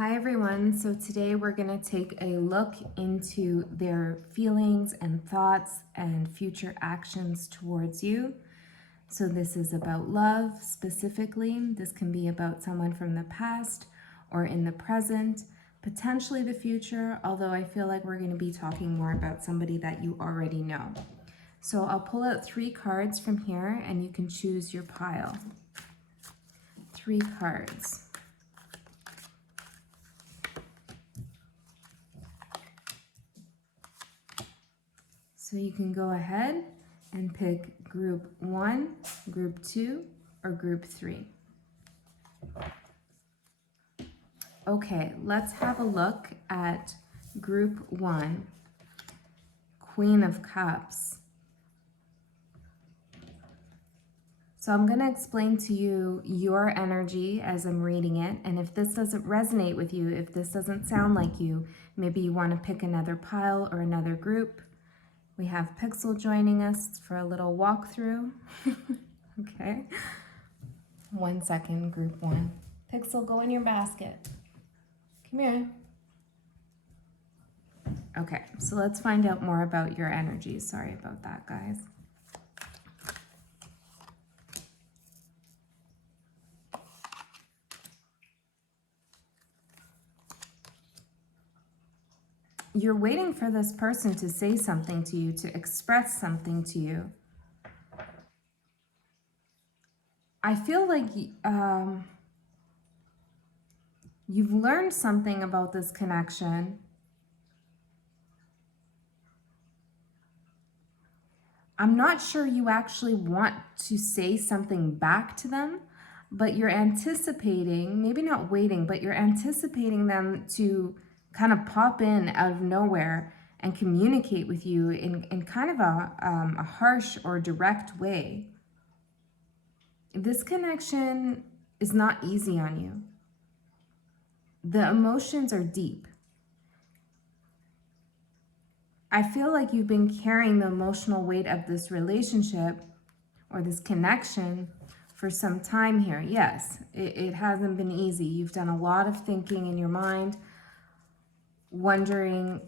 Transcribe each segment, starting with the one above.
Hi everyone, so today we're going to take a look into their feelings and thoughts and future actions towards you. So this is about love specifically. This can be about someone from the past or in the present, potentially the future, although I feel like we're going to be talking more about somebody that you already know. So I'll pull out 3 cards from here and you can choose your pile. 3 cards. So you can go ahead and pick group 1, group 2, or group 3. Okay, let's have a look at group 1, Queen of Cups. So I'm going to explain to you your energy as I'm reading it, and if this doesn't resonate with you, if this doesn't sound like you, maybe you want to pick another pile or another group. We have Pixel joining us for a little walkthrough. Okay. 1 second, group 1. Pixel, go in your basket. Come here. Okay, so let's find out more about your energy. Sorry about that, guys. You're waiting for this person to say something to you, to express something to you. I feel like you've learned something about this connection. I'm not sure you actually want to say something back to them, but you're anticipating, maybe not waiting, but you're anticipating them to kind of pop in out of nowhere and communicate with you in kind of a harsh or direct way. This connection is not easy on you. The emotions are deep. I feel like you've been carrying the emotional weight of this relationship or this connection for some time here. Yes, it hasn't been easy. You've done a lot of thinking in your mind, wondering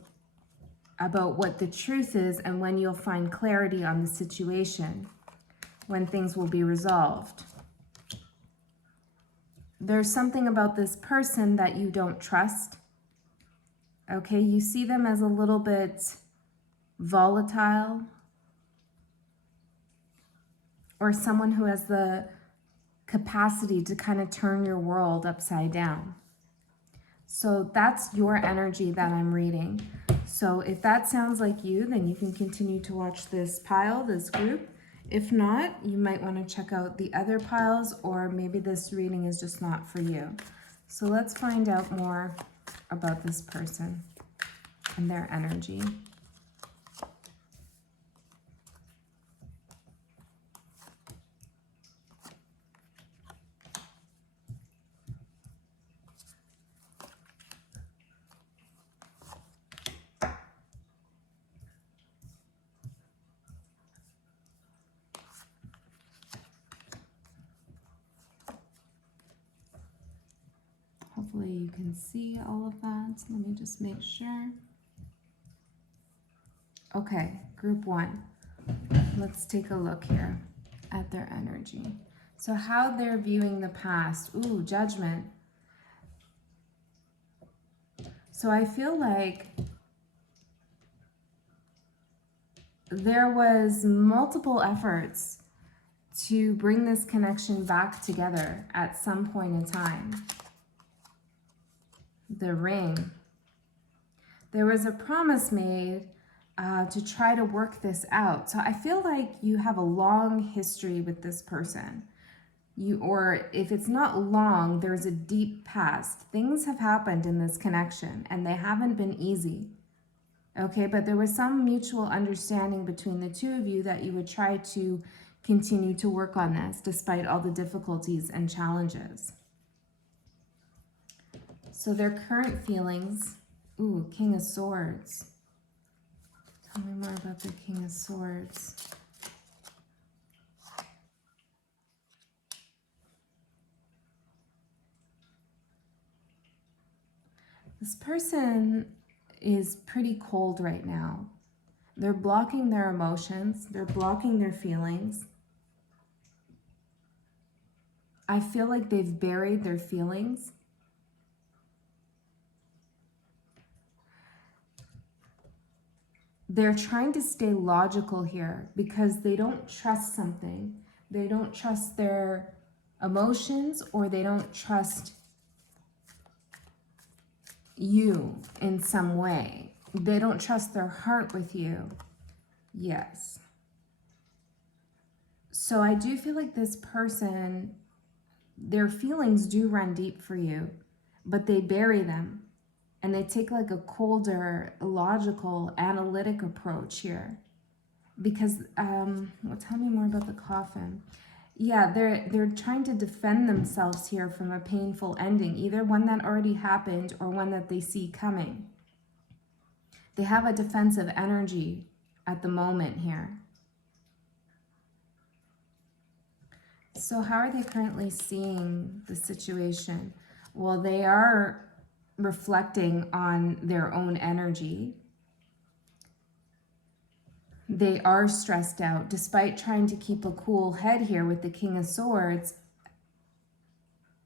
about what the truth is and when you'll find clarity on the situation, when things will be resolved. There's something about this person that you don't trust. Okay, you see them as a little bit volatile, or someone who has the capacity to kind of turn your world upside down. So that's your energy that I'm reading. So if that sounds like you, then you can continue to watch this pile, this group. If not, you might want to check out the other piles, or maybe this reading is just not for you. So let's find out more about this person and their energy. Hopefully you can see all of that. Let me just make sure. Okay, group 1. Let's take a look here at their energy. So how they're viewing the past. Ooh, judgment. So I feel like there was multiple efforts to bring this connection back together at some point in time. The ring. There was a promise made to try to work this out. So I feel like you have a long history with this person. Or if it's not long, there's a deep past. Things have happened in this connection and they haven't been easy. Okay, but there was some mutual understanding between the two of you that you would try to continue to work on this despite all the difficulties and challenges. So their current feelings, ooh, King of Swords. Tell me more about the King of Swords. This person is pretty cold right now. They're blocking their emotions. They're blocking their feelings. I feel like they've buried their feelings. They're trying to stay logical here because they don't trust something. They don't trust their emotions, or they don't trust you in some way. They don't trust their heart with you. Yes. So I do feel like this person, their feelings do run deep for you, but they bury them. And they take like a colder, logical, analytic approach here. Because, well, tell me more about the coffin. Yeah, they're trying to defend themselves here from a painful ending, either one that already happened or one that they see coming. They have a defensive energy at the moment here. So how are they currently seeing the situation? Well, they are reflecting on their own energy. They are stressed out, despite trying to keep a cool head here with the King of Swords.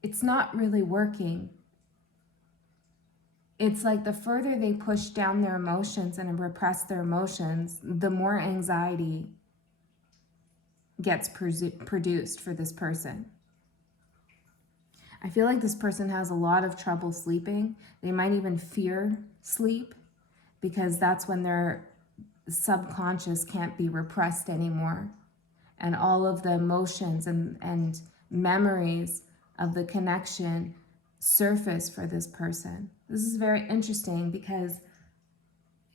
It's not really working. It's like the further they push down their emotions and repress their emotions, the more anxiety gets produced for this person. I feel like this person has a lot of trouble sleeping. They might even fear sleep because that's when their subconscious can't be repressed anymore. And all of the emotions and memories of the connection surface for this person. This is very interesting because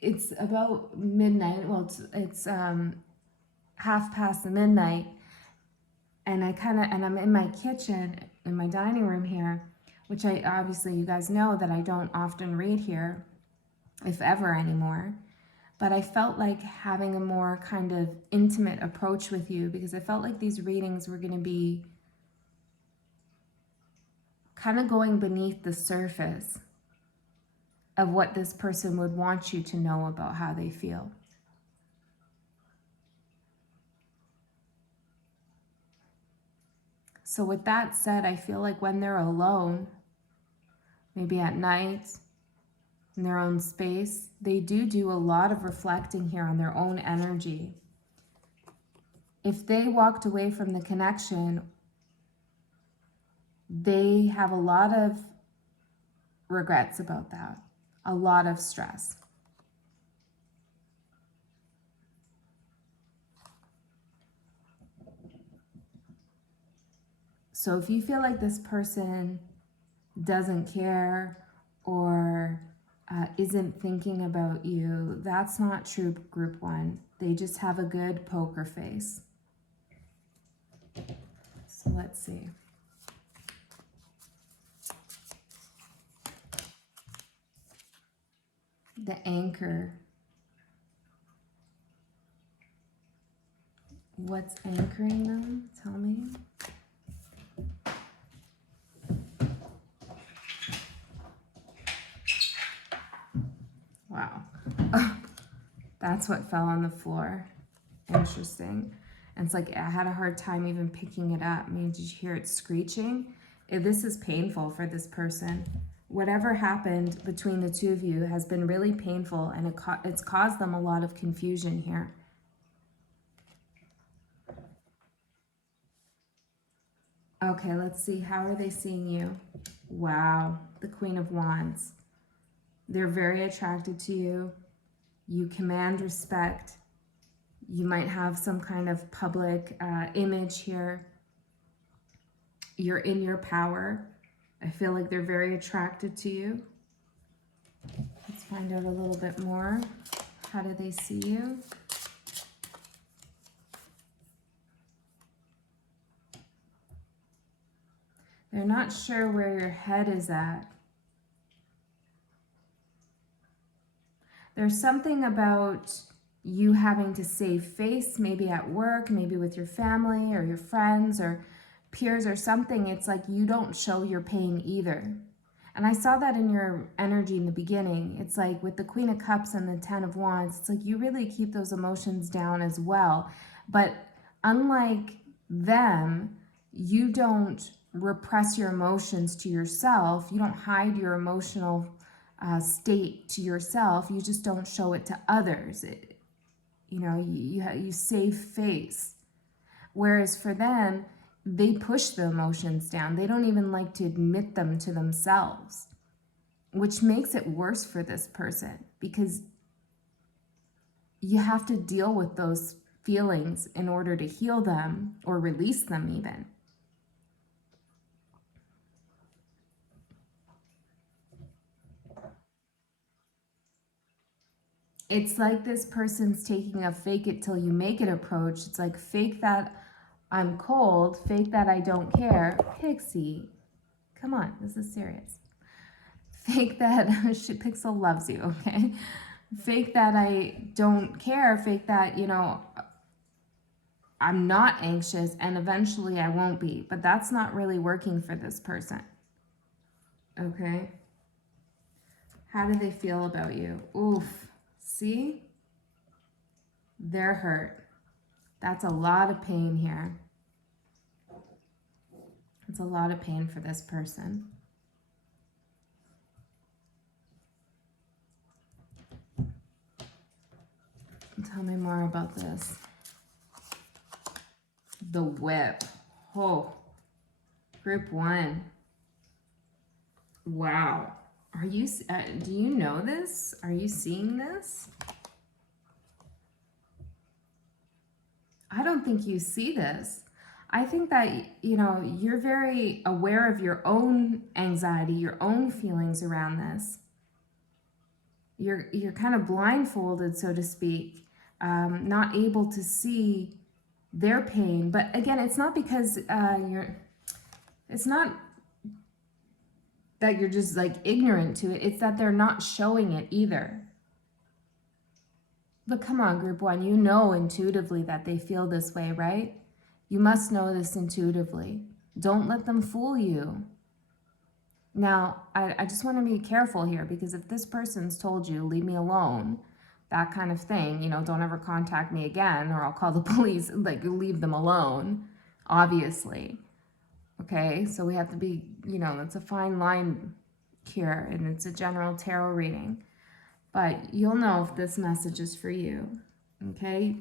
it's about midnight. Well, it's half past the midnight, and I'm in my kitchen, in my dining room here, which I obviously, you guys know that I don't often read here, if ever anymore. But I felt like having a more kind of intimate approach with you, because I felt like these readings were going to be kind of going beneath the surface of what this person would want you to know about how they feel. So with that said, I feel like when they're alone, maybe at night, in their own space, they do a lot of reflecting here on their own energy. If they walked away from the connection, they have a lot of regrets about that, a lot of stress. So if you feel like this person doesn't care or isn't thinking about you, that's not true, group one. They just have a good poker face. So let's see. The anchor. What's anchoring them? Tell me. Wow. That's what fell on the floor. Interesting. And it's like I had a hard time even picking it up. I mean, did you hear it screeching? This is painful for this person. Whatever happened between the two of you has been really painful, and it's caused them a lot of confusion here. Okay, let's see. How are they seeing you? Wow, the Queen of Wands. They're very attracted to you. You command respect. You might have some kind of public image here. You're in your power. I feel like they're very attracted to you. Let's find out a little bit more. How do they see you? They're not sure where your head is at. There's something about you having to save face, maybe at work, maybe with your family or your friends or peers or something. It's like you don't show your pain either. And And I saw that in your energy in the beginning. It's like with the Queen of Cups and the Ten of Wands, it's like you really keep those emotions down as well. But unlike them, you don't repress your emotions to yourself. You don't hide your emotional state to yourself. You just don't show it to others. You save face. Whereas for them, they push the emotions down. They don't even like to admit them to themselves, which makes it worse for this person because you have to deal with those feelings in order to heal them or release them even. It's like this person's taking a fake it till you make it approach. It's like fake that I'm cold, fake that I don't care. Pixie, come on, this is serious. Fake that, Pixel loves you, okay? Fake that I don't care, fake that, I'm not anxious and eventually I won't be. But that's not really working for this person, okay? How do they feel about you? Oof, see? They're hurt. That's a lot of pain here. It's a lot of pain for this person. Tell me more about this. The Whip. Oh, group 1. Wow. Are you, do you know this? Are you seeing this? I don't think you see this. I think that, you're very aware of your own anxiety, your own feelings around this. You're kind of blindfolded, so to speak, not able to see their pain. But again, it's not because it's not that you're just like ignorant to it. It's that they're not showing it either. But come on, group 1, you know intuitively that they feel this way, right? You must know this intuitively. Don't let them fool you. Now, I just want to be careful here, because if this person's told you, leave me alone, that kind of thing, don't ever contact me again or I'll call the police, like leave them alone, obviously. Okay, so we have to be, it's a fine line here, and it's a general tarot reading. But you'll know if this message is for you, okay?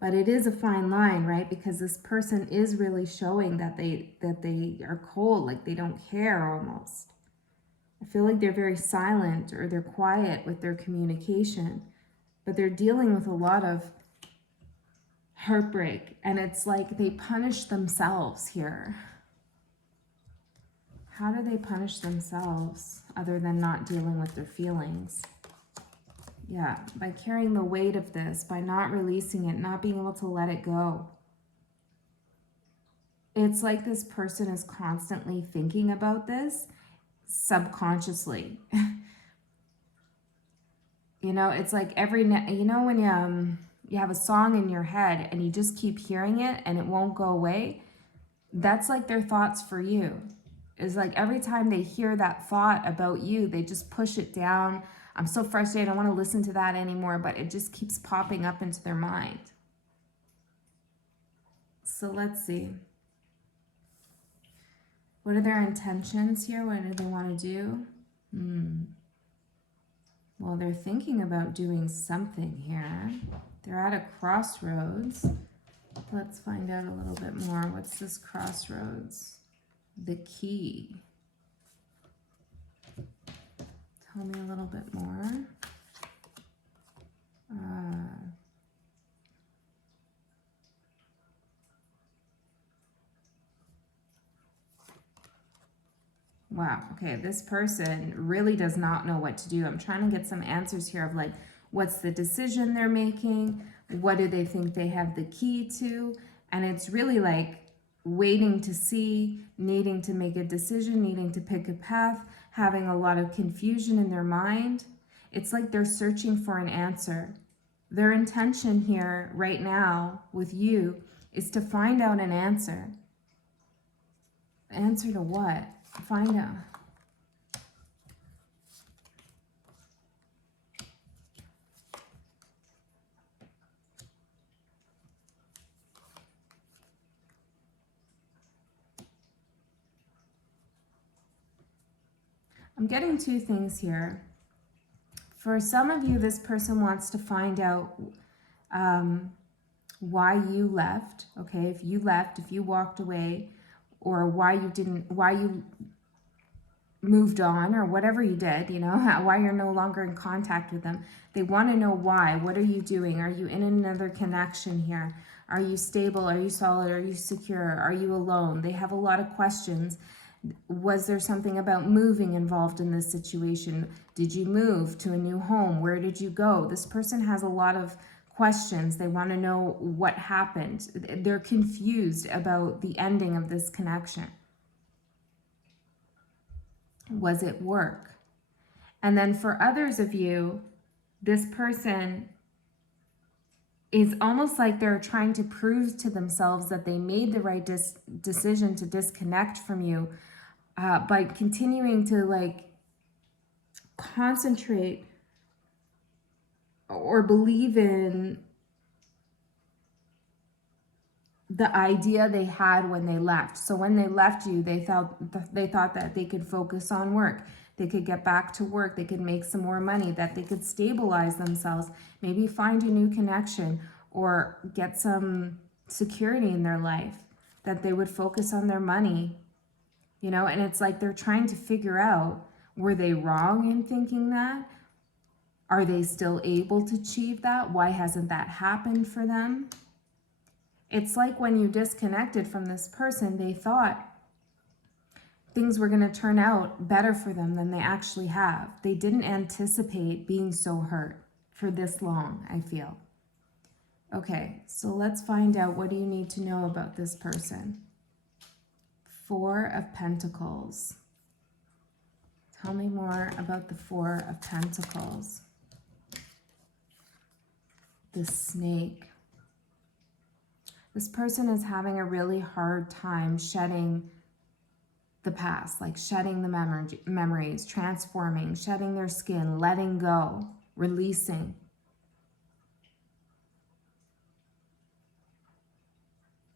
But it is a fine line, right? Because this person is really showing that they are cold, like they don't care almost. I feel like they're very silent or they're quiet with their communication, but they're dealing with a lot of heartbreak, and it's like they punish themselves here. How do they punish themselves other than not dealing with their feelings? Yeah, by carrying the weight of this, by not releasing it, not being able to let it go. It's like this person is constantly thinking about this subconsciously. It's like when you have a song in your head and you just keep hearing it and it won't go away, that's like their thoughts for you. It's like every time they hear that thought about you, they just push it down. I'm so frustrated, I don't want to listen to that anymore, but it just keeps popping up into their mind. So let's see. What are their intentions here? What do they want to do? Well, they're thinking about doing something here. They're at a crossroads. Let's find out a little bit more. What's this crossroads? The key. Tell me a little bit more. Wow, okay, this person really does not know what to do. I'm trying to get some answers here of like, what's the decision they're making? What do they think they have the key to? And it's really like waiting to see, needing to make a decision, needing to pick a path, having a lot of confusion in their mind. It's like they're searching for an answer. Their intention here right now with you is to find out an answer. Answer to what? Find out. I'm getting two things here. For some of you, this person wants to find out why you left, okay? If you left, if you walked away, or why you moved on, or whatever you did, you know, why you're no longer in contact with them. They want to know why. What are you doing? Are you in another connection here? Are you stable? Are you solid? Are you secure? Are you alone? They have a lot of questions. Was there something about moving involved in this situation? Did you move to a new home? Where did you go? This person has a lot of questions. They want to know what happened. They're confused about the ending of this connection. Was it work? And then for others of you, this person is almost like they're trying to prove to themselves that they made the right decision to disconnect from you by continuing to like concentrate or believe in the idea they had when they left. So when they left you, they thought that they could focus on work. They could get back to work. They could make some more money, that they could stabilize themselves, maybe find a new connection or get some security in their life, that they would focus on their money, you know, and it's like they're trying to figure out, were they wrong in thinking that? Are they still able to achieve that? Why hasn't that happened for them? It's like when you disconnected from this person, they thought things were going to turn out better for them than they actually have. They didn't anticipate being so hurt for this long, I feel. Okay, so let's find out, what do you need to know about this person? Four of Pentacles. Tell me more about the Four of Pentacles. The Snake. This person is having a really hard time shedding the past, like shedding the memories, transforming, shedding their skin, letting go, releasing.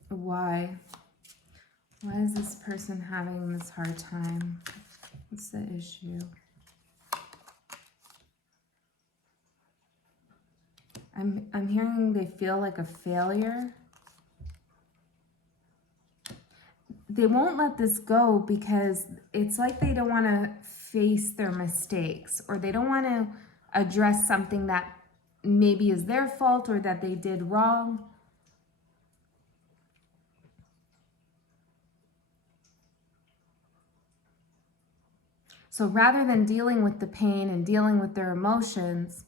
Why? Why is this person having this hard time? What's the issue? I'm hearing they feel like a failure. They won't let this go because it's like they don't want to face their mistakes, or they don't want to address something that maybe is their fault or that they did wrong. So rather than dealing with the pain and dealing with their emotions,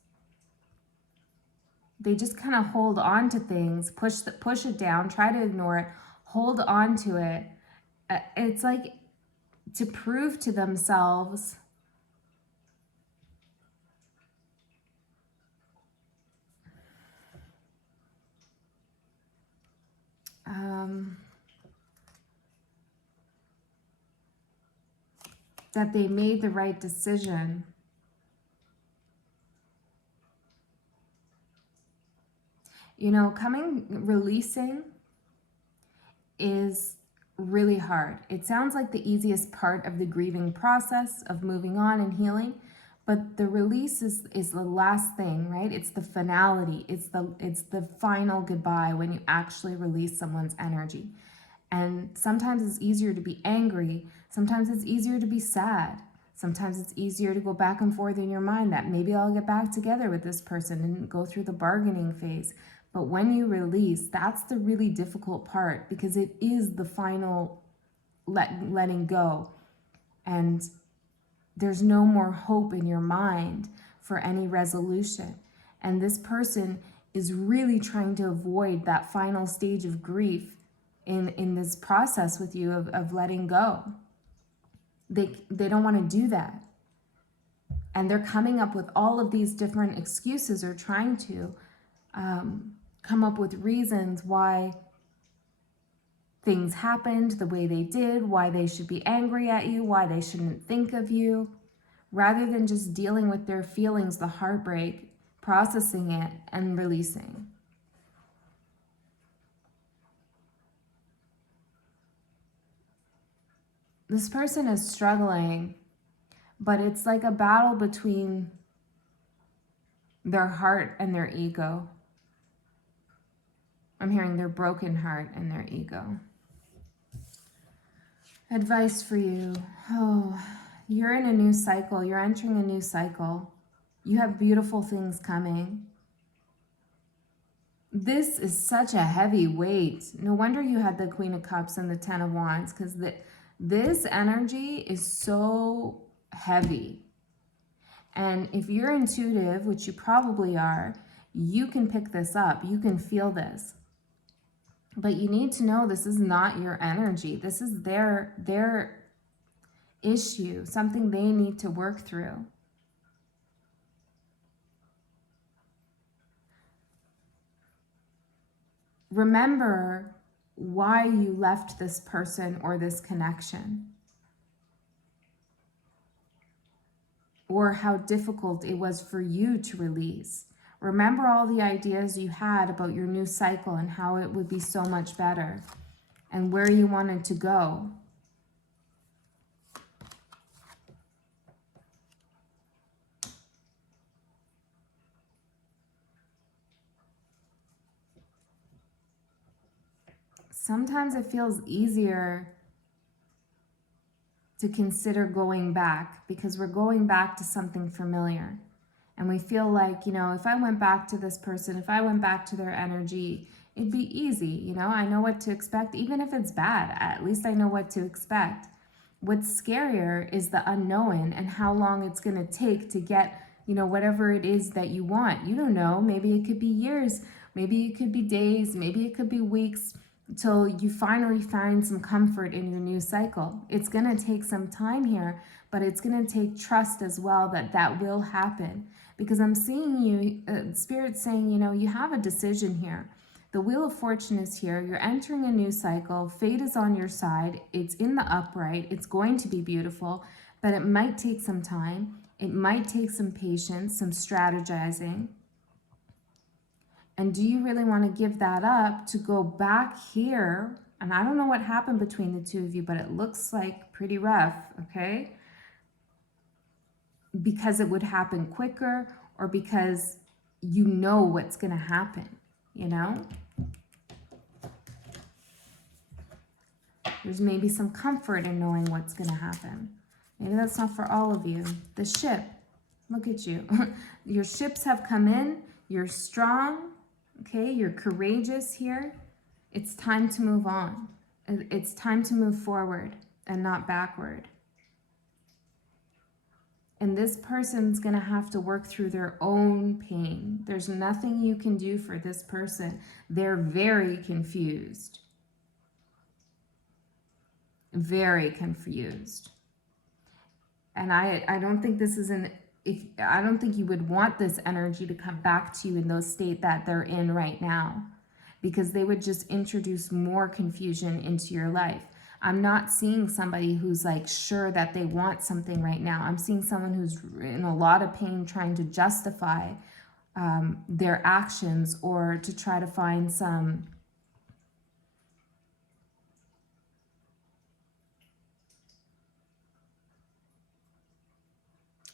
they just kind of hold on to things, push it down, try to ignore it, hold on to it. It's like to prove to themselves that they made the right decision. You know, releasing is really hard. It sounds like the easiest part of the grieving process of moving on and healing, but the release is the last thing, right? It's the finality. It's the final goodbye when you actually release someone's energy. And sometimes it's easier to be angry. Sometimes it's easier to be sad. Sometimes it's easier to go back and forth in your mind that maybe I'll get back together with this person and go through the bargaining phase. But when you release, that's the really difficult part, because it is the final letting go. And there's no more hope in your mind for any resolution. And this person is really trying to avoid that final stage of grief in this process with you of letting go. They don't want to do that. And they're coming up with all of these different excuses, or trying to come up with reasons why things happened the way they did, why they should be angry at you, why they shouldn't think of you, rather than just dealing with their feelings, the heartbreak, processing it, and releasing. This person is struggling, but it's like a battle between their heart and their ego. I'm hearing their broken heart and their ego. Advice for you. Oh, you're in a new cycle. You're entering a new cycle. You have beautiful things coming. This is such a heavy weight. No wonder you had the Queen of Cups and the Ten of Wands, because this energy is so heavy. And if you're intuitive, which you probably are, you can pick this up. You can feel this. But you need to know this is not your energy. This is their issue, something they need to work through. Remember why you left this person or this connection, or how difficult it was for you to release. Remember all the ideas you had about your new cycle and how it would be so much better and where you wanted to go. Sometimes it feels easier to consider going back because we're going back to something familiar. And we feel like, you know, if I went back to this person, if I went back to their energy, it'd be easy. You know, I know what to expect. Even if it's bad, at least I know what to expect. What's scarier is the unknown and how long it's going to take to get, you know, whatever it is that you want. You don't know. Maybe it could be years. Maybe it could be days. Maybe it could be weeks until you finally find some comfort in your new cycle. It's going to take some time here, but it's going to take trust as well that that will happen. Because I'm seeing you, Spirit saying, you know, you have a decision here. The Wheel of Fortune is here. You're entering a new cycle. Fate is on your side. It's in the upright. It's going to be beautiful, but it might take some time. It might take some patience, some strategizing. And do you really want to give that up to go back here? And I don't know what happened between the two of you, but it looks like pretty rough, okay? Because it would happen quicker, or because you know what's going to happen, you know? There's maybe some comfort in knowing what's going to happen. Maybe that's not for all of you. The ship, look at you. Your ships have come in. You're strong, okay? You're courageous here. It's time to move on. It's time to move forward and not backward. And this person's going to have to work through their own pain. There's nothing you can do for this person. They're very confused. Very confused. And I don't think this is I don't think you would want this energy to come back to you in the state that they're in right now, because they would just introduce more confusion into your life. I'm not seeing somebody who's like sure that they want something right now. I'm seeing someone who's in a lot of pain trying to justify their actions, or to try to find some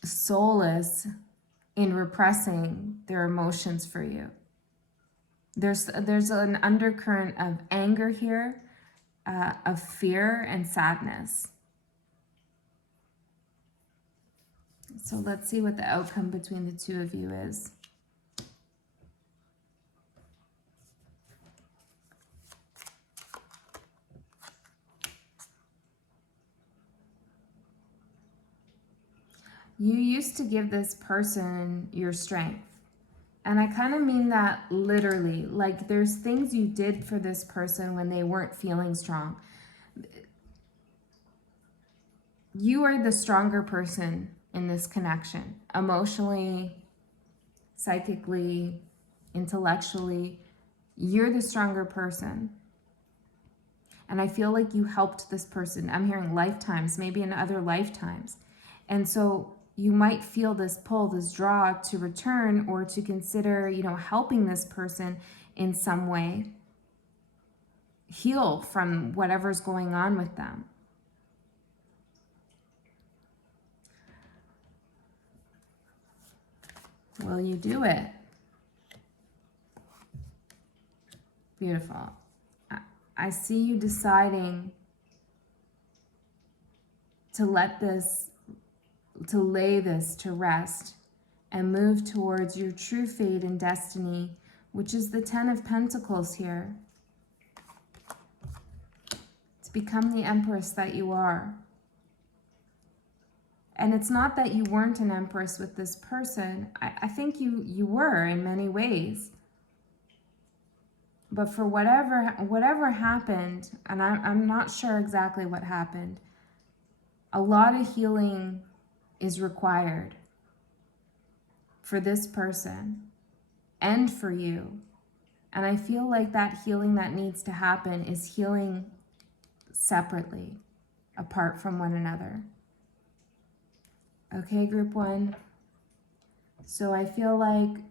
solace in repressing their emotions for you. There's an undercurrent of anger here, of fear and sadness. So let's see what the outcome between the two of you is. You used to give this person your strength. And I kind of mean that literally. Like, there's things you did for this person when they weren't feeling strong. You are the stronger person in this connection. Emotionally, psychically, intellectually. You're the stronger person. And I feel like you helped this person. I'm hearing lifetimes, maybe in other lifetimes. And so you might feel this pull, this draw to return or to consider, you know, helping this person in some way heal from whatever's going on with them. Will you do it? Beautiful. I see you deciding to let this, to lay this to rest and move towards your true fate and destiny, which is the 10 of Pentacles here. To become the Empress that you are. And it's not that you weren't an Empress with this person. I think you were in many ways. But for whatever happened, and I'm not sure exactly what happened, a lot of healing is required for this person and for you. And I feel like that healing that needs to happen is healing separately, apart from one another. Okay, group 1. So I feel like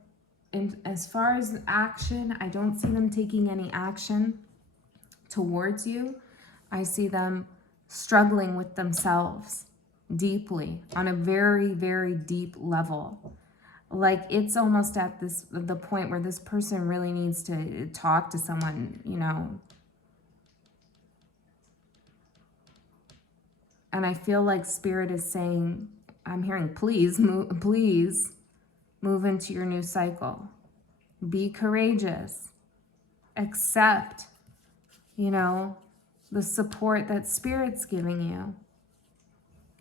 as far as action, I don't see them taking any action towards you. I see them struggling with themselves deeply on a very, very deep level. Like it's almost at the point where this person really needs to talk to someone, you know. And I feel like Spirit is saying, I'm hearing, please move into your new cycle. Be courageous. Accept, you know, the support that Spirit's giving you.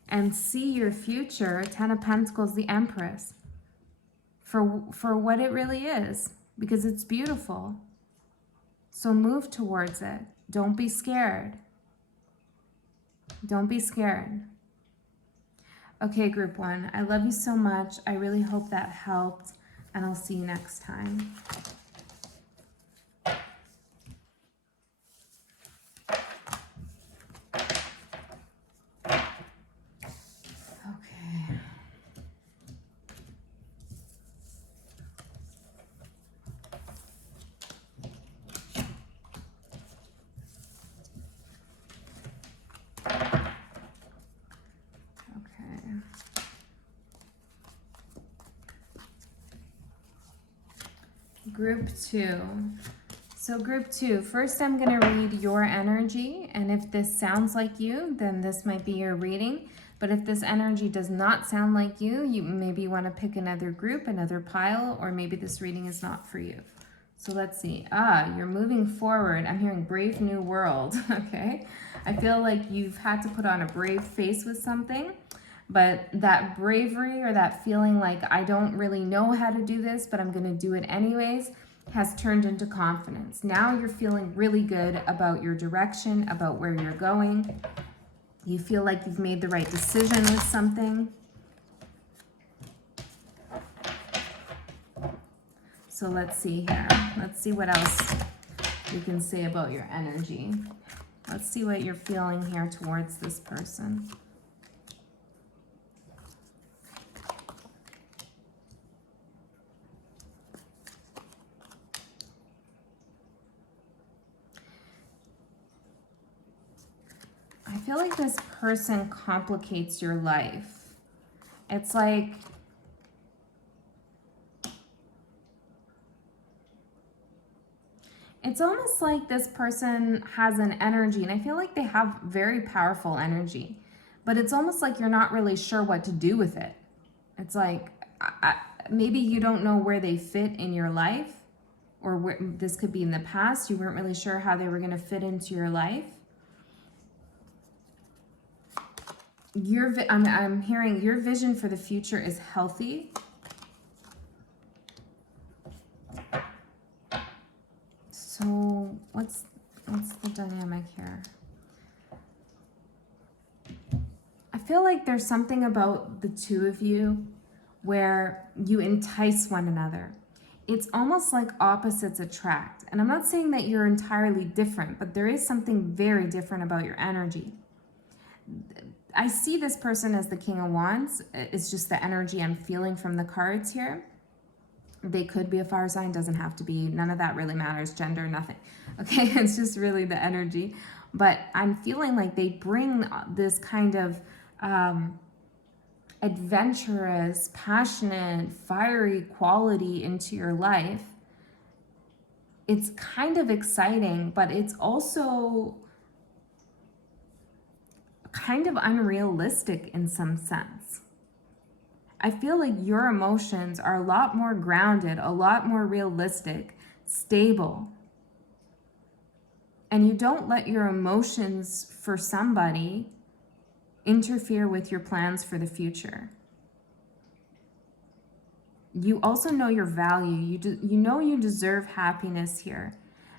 And see your future, 10 of Pentacles, the Empress, for what it really is. Because it's beautiful. So move towards it. Don't be scared. Don't be scared. Okay, group 1, I love you so much. I really hope that helped, and I'll see you next time. Okay. Group 2. So group 2, first I'm going to read your energy, and if this sounds like you, then this might be your reading. But if this energy does not sound like you, you maybe want to pick another group, another pile, or maybe this reading is not for you. So let's see. You're moving forward. I'm hearing brave new world. Okay. I feel like you've had to put on a brave face with something. But that bravery or that feeling like I don't really know how to do this, but I'm going to do it anyways, has turned into confidence. Now you're feeling really good about your direction, about where you're going. You feel like you've made the right decision with something. So let's see here. Let's see what else you can say about your energy. Let's see what you're feeling here towards this person. I feel like this person complicates your life. It's like it's almost like this person has an energy, and I feel like they have very powerful energy, but it's almost like you're not really sure what to do with it. It's like maybe you don't know where they fit in your life, or where this could be in the past. You weren't really sure how they were going to fit into your life. I'm hearing your vision for the future is healthy. So what's the dynamic here? I feel like there's something about the two of you where you entice one another. it's almost like opposites attract. And I'm not saying that you're entirely different, but there is something very different about your energy. I see this person as the King of Wands. It's just the energy I'm feeling from the cards here. They could be a fire sign, doesn't have to be. None of that really matters, gender, nothing. Okay, it's just really the energy. But I'm feeling like they bring this kind of adventurous, passionate, fiery quality into your life. It's kind of exciting, but it's also kind of unrealistic in some sense. I feel like your emotions are a lot more grounded, a lot more realistic, stable. And you don't let your emotions for somebody interfere with your plans for the future. You also know your value. You know you deserve happiness here.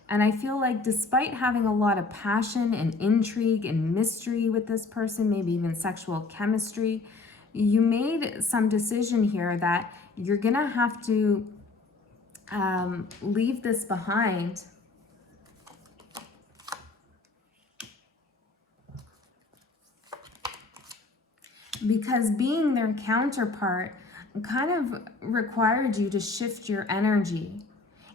And I feel like despite having a lot of passion and intrigue and mystery with this person, maybe even sexual chemistry, you made some decision here that you're gonna have to leave this behind. Because being their counterpart kind of required you to shift your energy.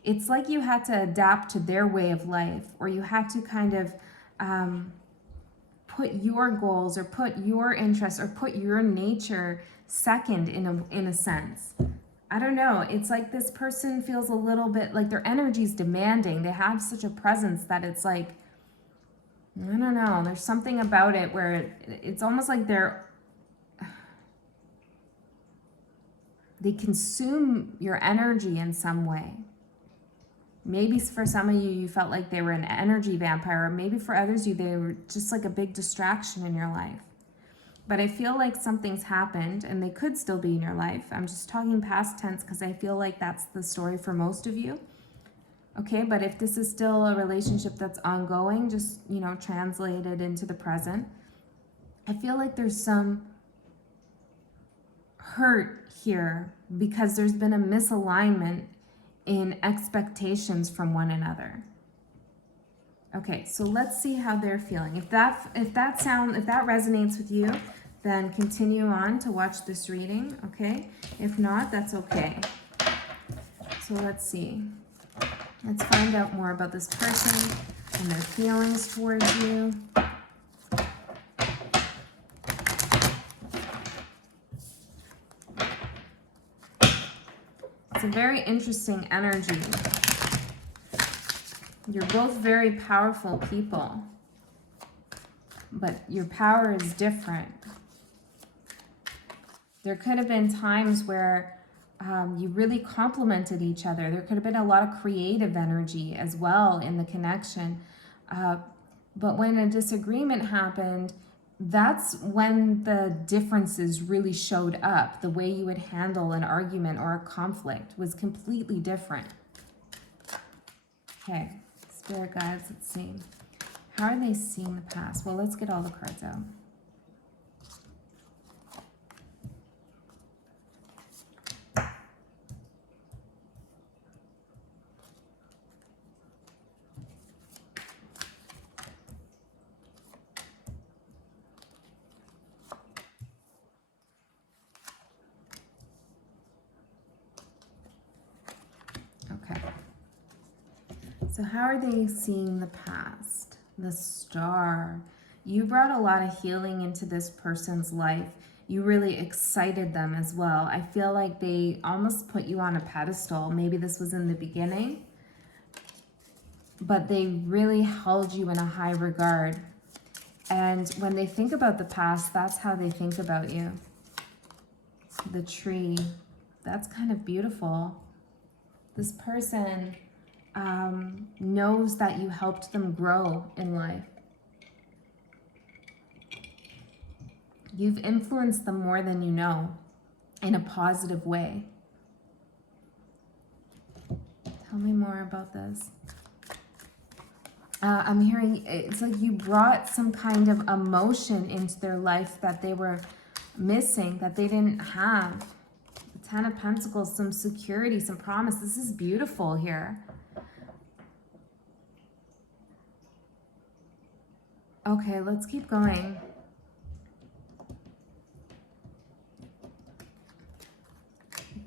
It's like you had to adapt to their way of life, or you had to kind of put your goals or put your interests or put your nature second in a sense. I don't know. It's like this person feels a little bit like their energy is demanding. They have such a presence that it's like, I don't know. There's something about it where it's almost like they consume your energy in some way. Maybe for some of you, you felt like they were an energy vampire, or maybe for others, they were just like a big distraction in your life. But I feel like something's happened, and they could still be in your life. I'm just talking past tense because I feel like that's the story for most of you. Okay, but if this is still a relationship that's ongoing, just, translate it into the present. I feel like there's some hurt here because there's been a misalignment in expectations from one another. Okay, so let's see how they're feeling. If that resonates with you, then continue on to watch this reading, okay? If not, that's okay. So let's see. Let's find out more about this person and their feelings towards you. It's a very interesting energy. You're both very powerful people, but your power is different. There could have been times where you really complemented each other. There could have been a lot of creative energy as well in the connection. But when a disagreement happened, that's when the differences really showed up. The way you would handle an argument or a conflict was completely different. Okay, spirit guides, let's see. How are they seeing the past? Well, let's get all the cards out. So how are they seeing the past? The Star. You brought a lot of healing into this person's life. You really excited them as well. I feel like they almost put you on a pedestal. Maybe this was in the beginning, but they really held you in a high regard. And when they think about the past, that's how they think about you. The tree. That's kind of beautiful. This person knows that you helped them grow in life. You've influenced them more than you know, in a positive way. Tell me more about this. I'm hearing it's like you brought some kind of emotion into their life that they were missing, that they didn't have. Ten of Pentacles, some security, some promise. This is beautiful here. Okay, let's keep going.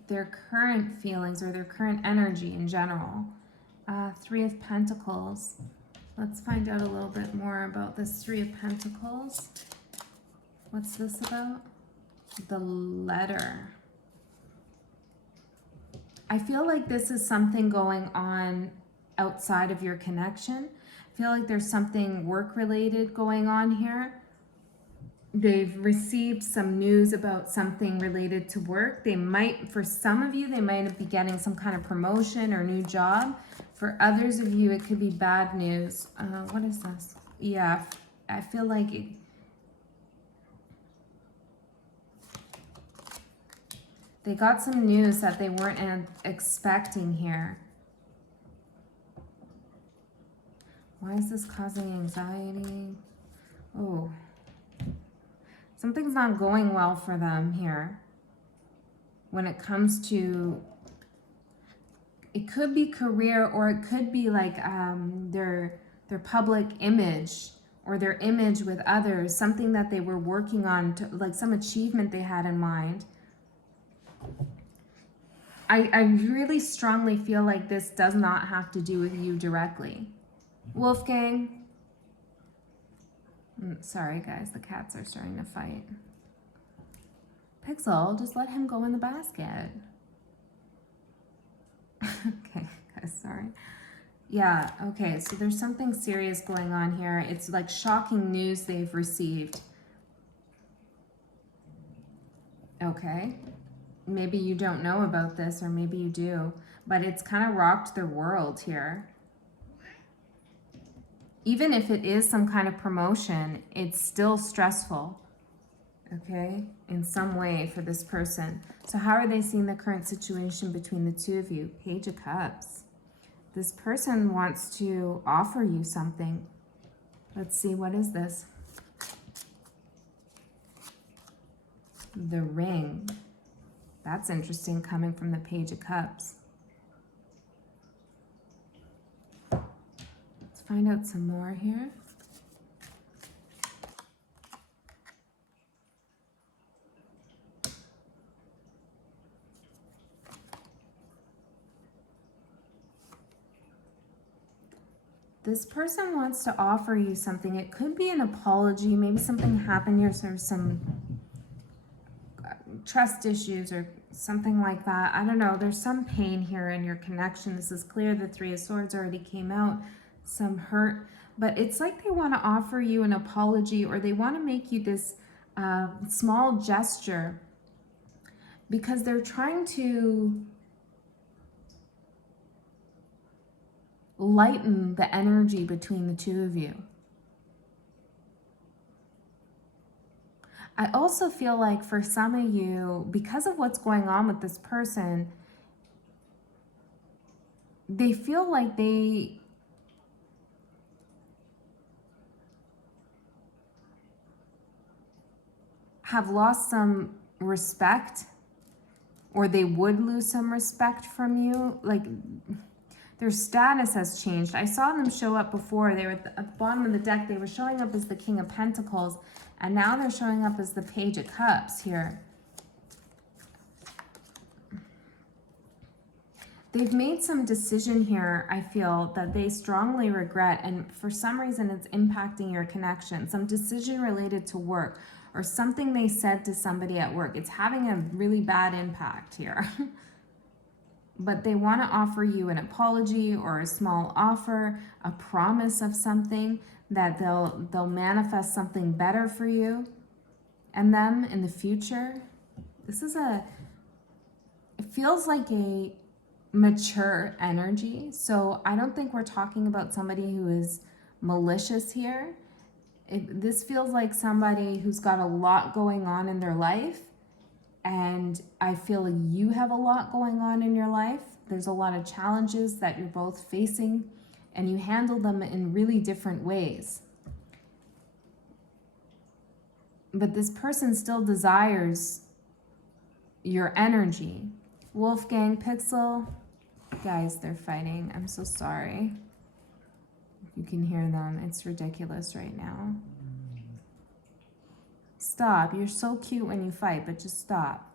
Their current feelings or their current energy in general. Three of Pentacles. Let's find out a little bit more about this Three of Pentacles. What's this about? The Letter. I feel like this is something going on outside of your connection. I feel like there's something work-related going on here. They've received some news about something related to work. They might, for some of you, they might be getting some kind of promotion or new job. For others of you, it could be bad news. What is this? Yeah, I feel like they got some news that they weren't expecting here. Why is this causing anxiety? Oh. Something's not going well for them here. When it comes to, it could be career, or it could be like their public image or their image with others, something that they were working on, to, like some achievement they had in mind. I really strongly feel like this does not have to do with you directly. Wolfgang. Sorry guys, the cats are starting to fight. Pixel, just let him go in the basket. Okay, guys, sorry. Yeah, okay, so there's something serious going on here. It's like shocking news they've received. Okay, maybe you don't know about this, or maybe you do, but it's kind of rocked their world here. Even if it is some kind of promotion, it's still stressful, okay, in some way for this person. So how are they seeing the current situation between the two of you? Page of Cups. This person wants to offer you something. Let's see, what is this? The Ring. That's interesting, coming from the Page of Cups. Find out some more here. This person wants to offer you something. It could be an apology. Maybe something happened here, so some trust issues or something like that. I don't know. There's some pain here in your connection. This is clear. The Three of Swords already came out. Some hurt, but it's like they want to offer you an apology, or they want to make you this small gesture, because they're trying to lighten the energy between the two of you. I also feel like for some of you, because of what's going on with this person, they feel like they have lost some respect, or they would lose some respect from you. Like their status has changed. I saw them show up before. They were at the bottom of the deck. They were showing up as the King of Pentacles, and now they're showing up as the Page of Cups here. They've made some decision here, I feel, that they strongly regret, and for some reason it's impacting your connection. Some decision related to work, or something they said to somebody at work. It's having a really bad impact here. But they want to offer you an apology, or a small offer, a promise of something, that they'll manifest something better for you and them in the future. This is it feels like a mature energy. So I don't think we're talking about somebody who is malicious here. This feels like somebody who's got a lot going on in their life, and I feel like you have a lot going on in your life. There's a lot of challenges that you're both facing, and you handle them in really different ways. But this person still desires your energy. Wolfgang, Pixel, guys, they're fighting. I'm so sorry. You can hear them. It's ridiculous right now. Stop. You're so cute when you fight, but just stop.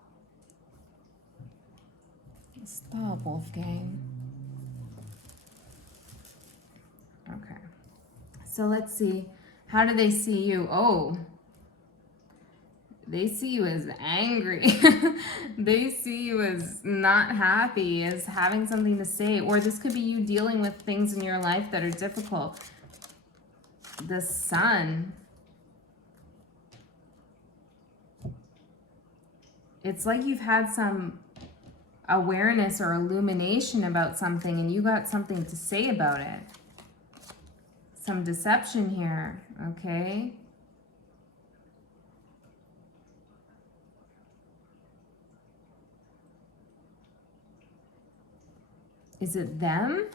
Stop, Wolfgang. Okay. So let's see. How do they see you? Oh, they see you as angry. They see you as not happy, as having something to say. Or this could be you dealing with things in your life that are difficult. The Sun. It's like you've had some awareness or illumination about something and you got something to say about it. Some deception here, okay? Is it them?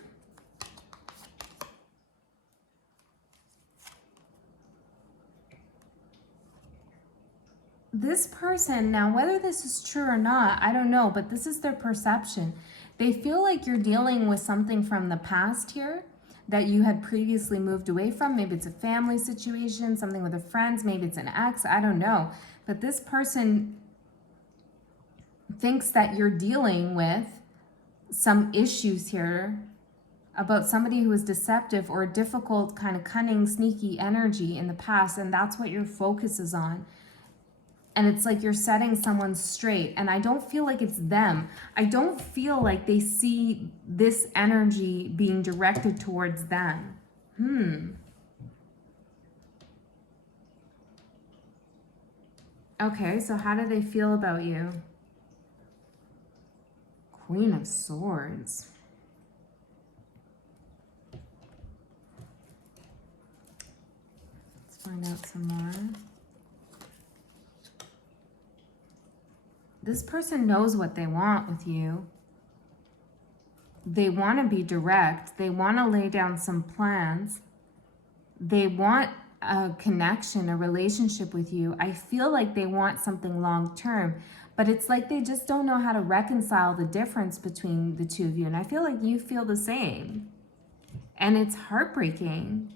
This person, now whether this is true or not, I don't know, but this is their perception. They feel like you're dealing with something from the past here that you had previously moved away from. Maybe it's a family situation, something with a friend, maybe it's an ex, I don't know. But this person thinks that you're dealing with some issues here about somebody who is deceptive or difficult, kind of cunning, sneaky energy in the past, and that's what your focus is on. And it's like you're setting someone straight. And I don't feel like it's them. I don't feel like they see this energy being directed towards them. Okay, so how do they feel about you? Queen of Swords. Let's find out some more. This person knows what they want with you. They want to be direct. They want to lay down some plans. They want a connection, a relationship with you. I feel like they want something long term, but it's like they just don't know how to reconcile the difference between the two of you. And I feel like you feel the same. And it's heartbreaking.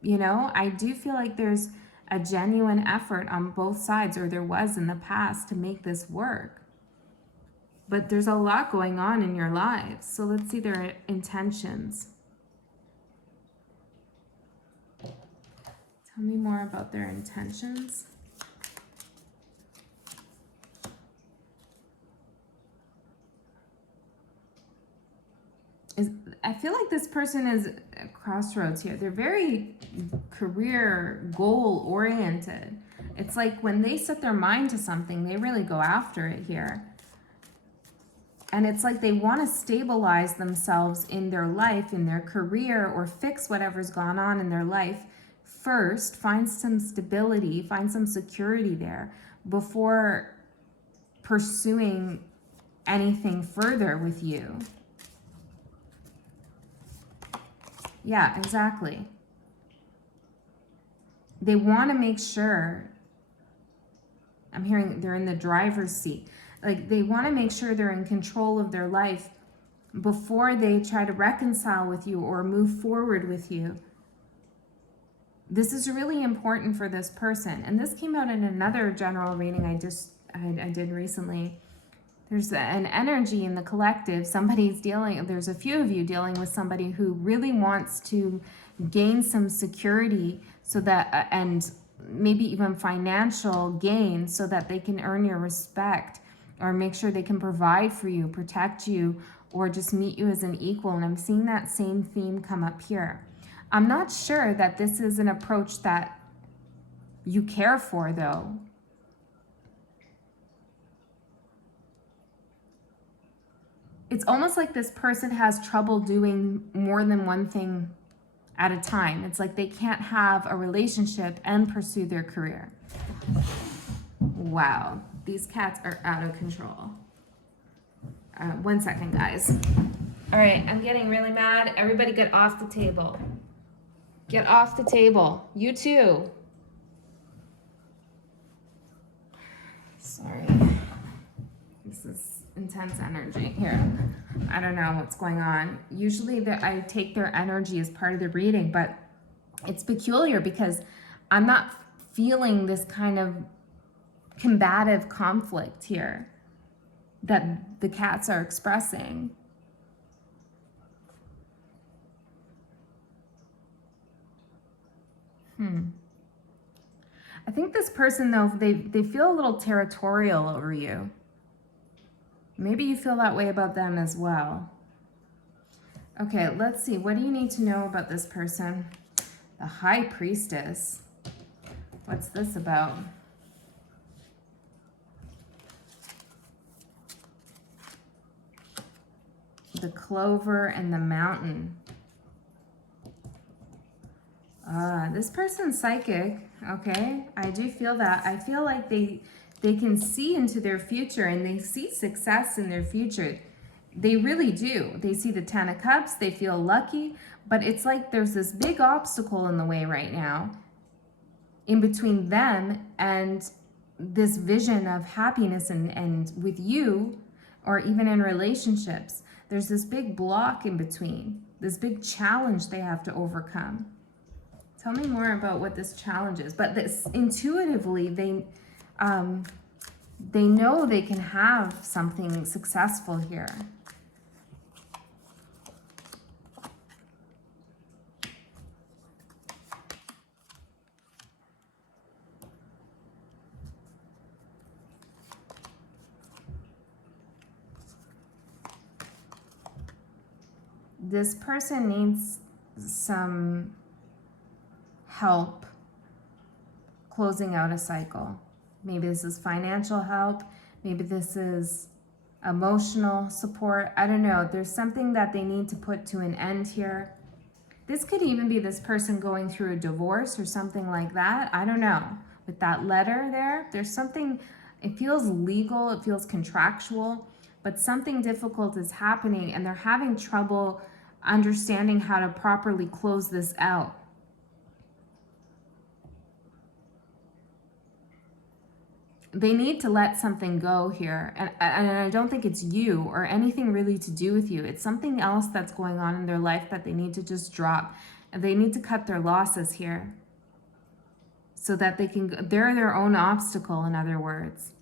You know, I do feel like there's a genuine effort on both sides, or there was in the past, to make this work. But there's a lot going on in your lives. So let's see their intentions. Tell me more about their intentions. I feel like this person is at crossroads here. They're very career goal oriented. It's like when they set their mind to something, they really go after it here. And it's like they want to stabilize themselves in their life, in their career, or fix whatever's gone on in their life first, find some stability, find some security there before pursuing anything further with you. Yeah, exactly. They want to make sure, I'm hearing they're in the driver's seat. Like they want to make sure they're in control of their life before they try to reconcile with you or move forward with you. This is really important for this person. And this came out in another general reading I did recently. There's an energy in the collective. There's a few of you dealing with somebody who really wants to gain some security so that, and maybe even financial gain, so that they can earn your respect or make sure they can provide for you, protect you, or just meet you as an equal. And I'm seeing that same theme come up here. I'm not sure that this is an approach that you care for, though. It's almost like this person has trouble doing more than one thing at a time. It's like they can't have a relationship and pursue their career. Wow, these cats are out of control. 1 second, guys. All right, I'm getting really mad. Everybody get off the table. Get off the table. You too. Sorry. This is intense energy here. I don't know what's going on. Usually I take their energy as part of the reading, but it's peculiar because I'm not feeling this kind of combative conflict here that the cats are expressing. I think this person, though, they feel a little territorial over you. Maybe you feel that way about them as well. Okay, let's see. What do you need to know about this person? The High Priestess. What's this about? The Clover and the Mountain. This person's psychic, okay? I do feel that. I feel like they can see into their future and they see success in their future. They really do. They see the Ten of Cups. They feel lucky, but it's like there's this big obstacle in the way right now in between them and this vision of happiness and with you, or even in relationships. There's this big block in between, this big challenge they have to overcome. Tell me more about what this challenge is. But this, intuitively, they know they can have something successful here. This person needs some help closing out a cycle. Maybe this is financial help. Maybe this is emotional support. I don't know. There's something that they need to put to an end here. This could even be this person going through a divorce or something like that. I don't know. With that letter there, there's something, it feels legal, it feels contractual, but something difficult is happening and they're having trouble understanding how to properly close this out. They need to let something go here. And I don't think it's you or anything really to do with you. It's something else that's going on in their life that they need to just drop. And they need to cut their losses here so that they can, they're their own obstacle, in other words.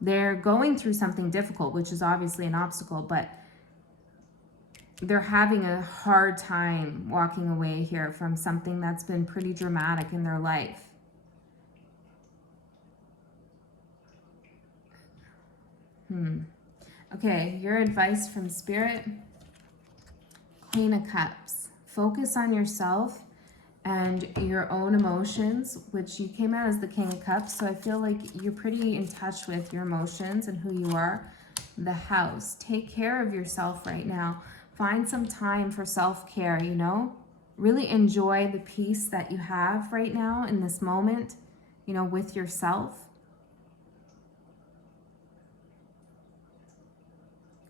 They're going through something difficult, which is obviously an obstacle, but they're having a hard time walking away here from something that's been pretty dramatic in their life. Okay, your advice from Spirit. Queen of Cups. Focus on yourself and your own emotions, which you came out as the King of Cups, so I feel like you're pretty in touch with your emotions and who you are. The House. Take care of yourself right now. Find some time for self-care, you know? Really enjoy the peace that you have right now in this moment, you know, with yourself.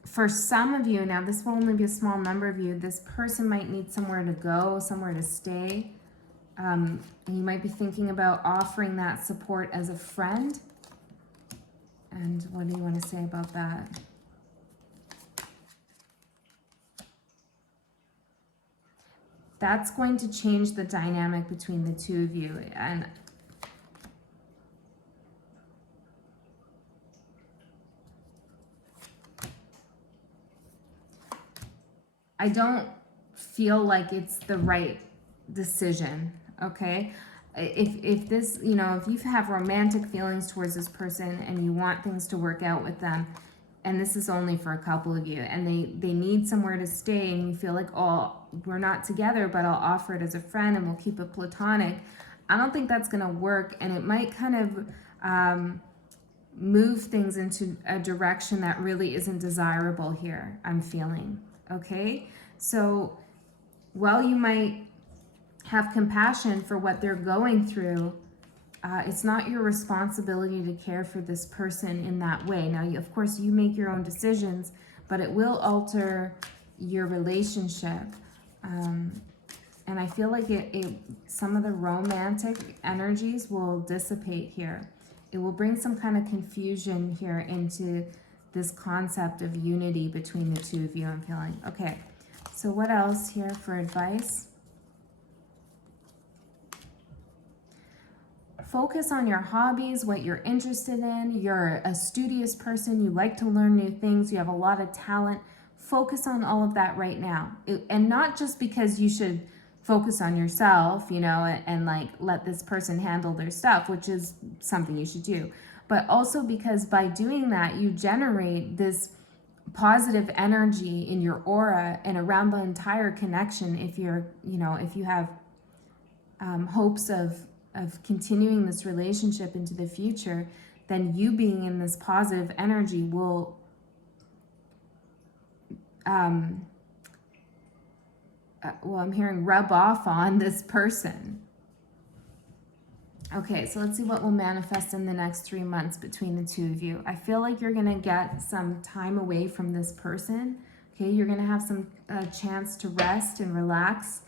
For some of you, now this will only be a small number of you, this person might need somewhere to go, somewhere to stay. And you might be thinking about offering that support as a friend. And what do you want to say about that? That's going to change the dynamic between the two of you. And I don't feel like it's the right decision, okay? If this, you know, if you have romantic feelings towards this person and you want things to work out with them, and this is only for a couple of you, and they need somewhere to stay, and you feel like, oh, we're not together, but I'll offer it as a friend and we'll keep it platonic. I don't think that's gonna work, and it might kind of move things into a direction that really isn't desirable here, I'm feeling, okay? So while you might have compassion for what they're going through, it's not your responsibility to care for this person in that way. Now, of course, you make your own decisions, but it will alter your relationship. And I feel like some of the romantic energies will dissipate here. It will bring some kind of confusion here into this concept of unity between the two of you, I'm feeling. Okay, so what else here for advice? Focus on your hobbies, what you're interested in. You're a studious person. You like to learn new things. You have a lot of talent. Focus on all of that right now. And not just because you should focus on yourself, you know, and like let this person handle their stuff, which is something you should do. But also because by doing that, you generate this positive energy in your aura and around the entire connection. If you're, you know, if you have hopes of continuing this relationship into the future, then you being in this positive energy will well, I'm hearing rub off on this person. Okay, so let's see what will manifest in the next 3 months between the two of you. I feel like you're going to get some time away from this person. Okay, you're going to have some chance to rest and relax.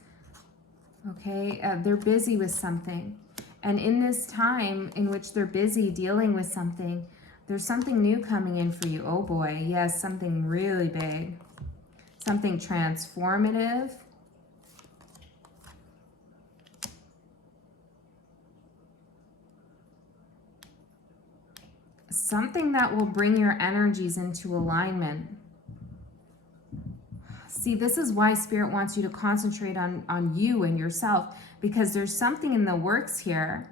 Okay, they're busy with something. And in this time in which they're busy dealing with something, there's something new coming in for you. Oh boy, yes, something really big. Something transformative. Something that will bring your energies into alignment. See, this is why Spirit wants you to concentrate on you and yourself, because there's something in the works here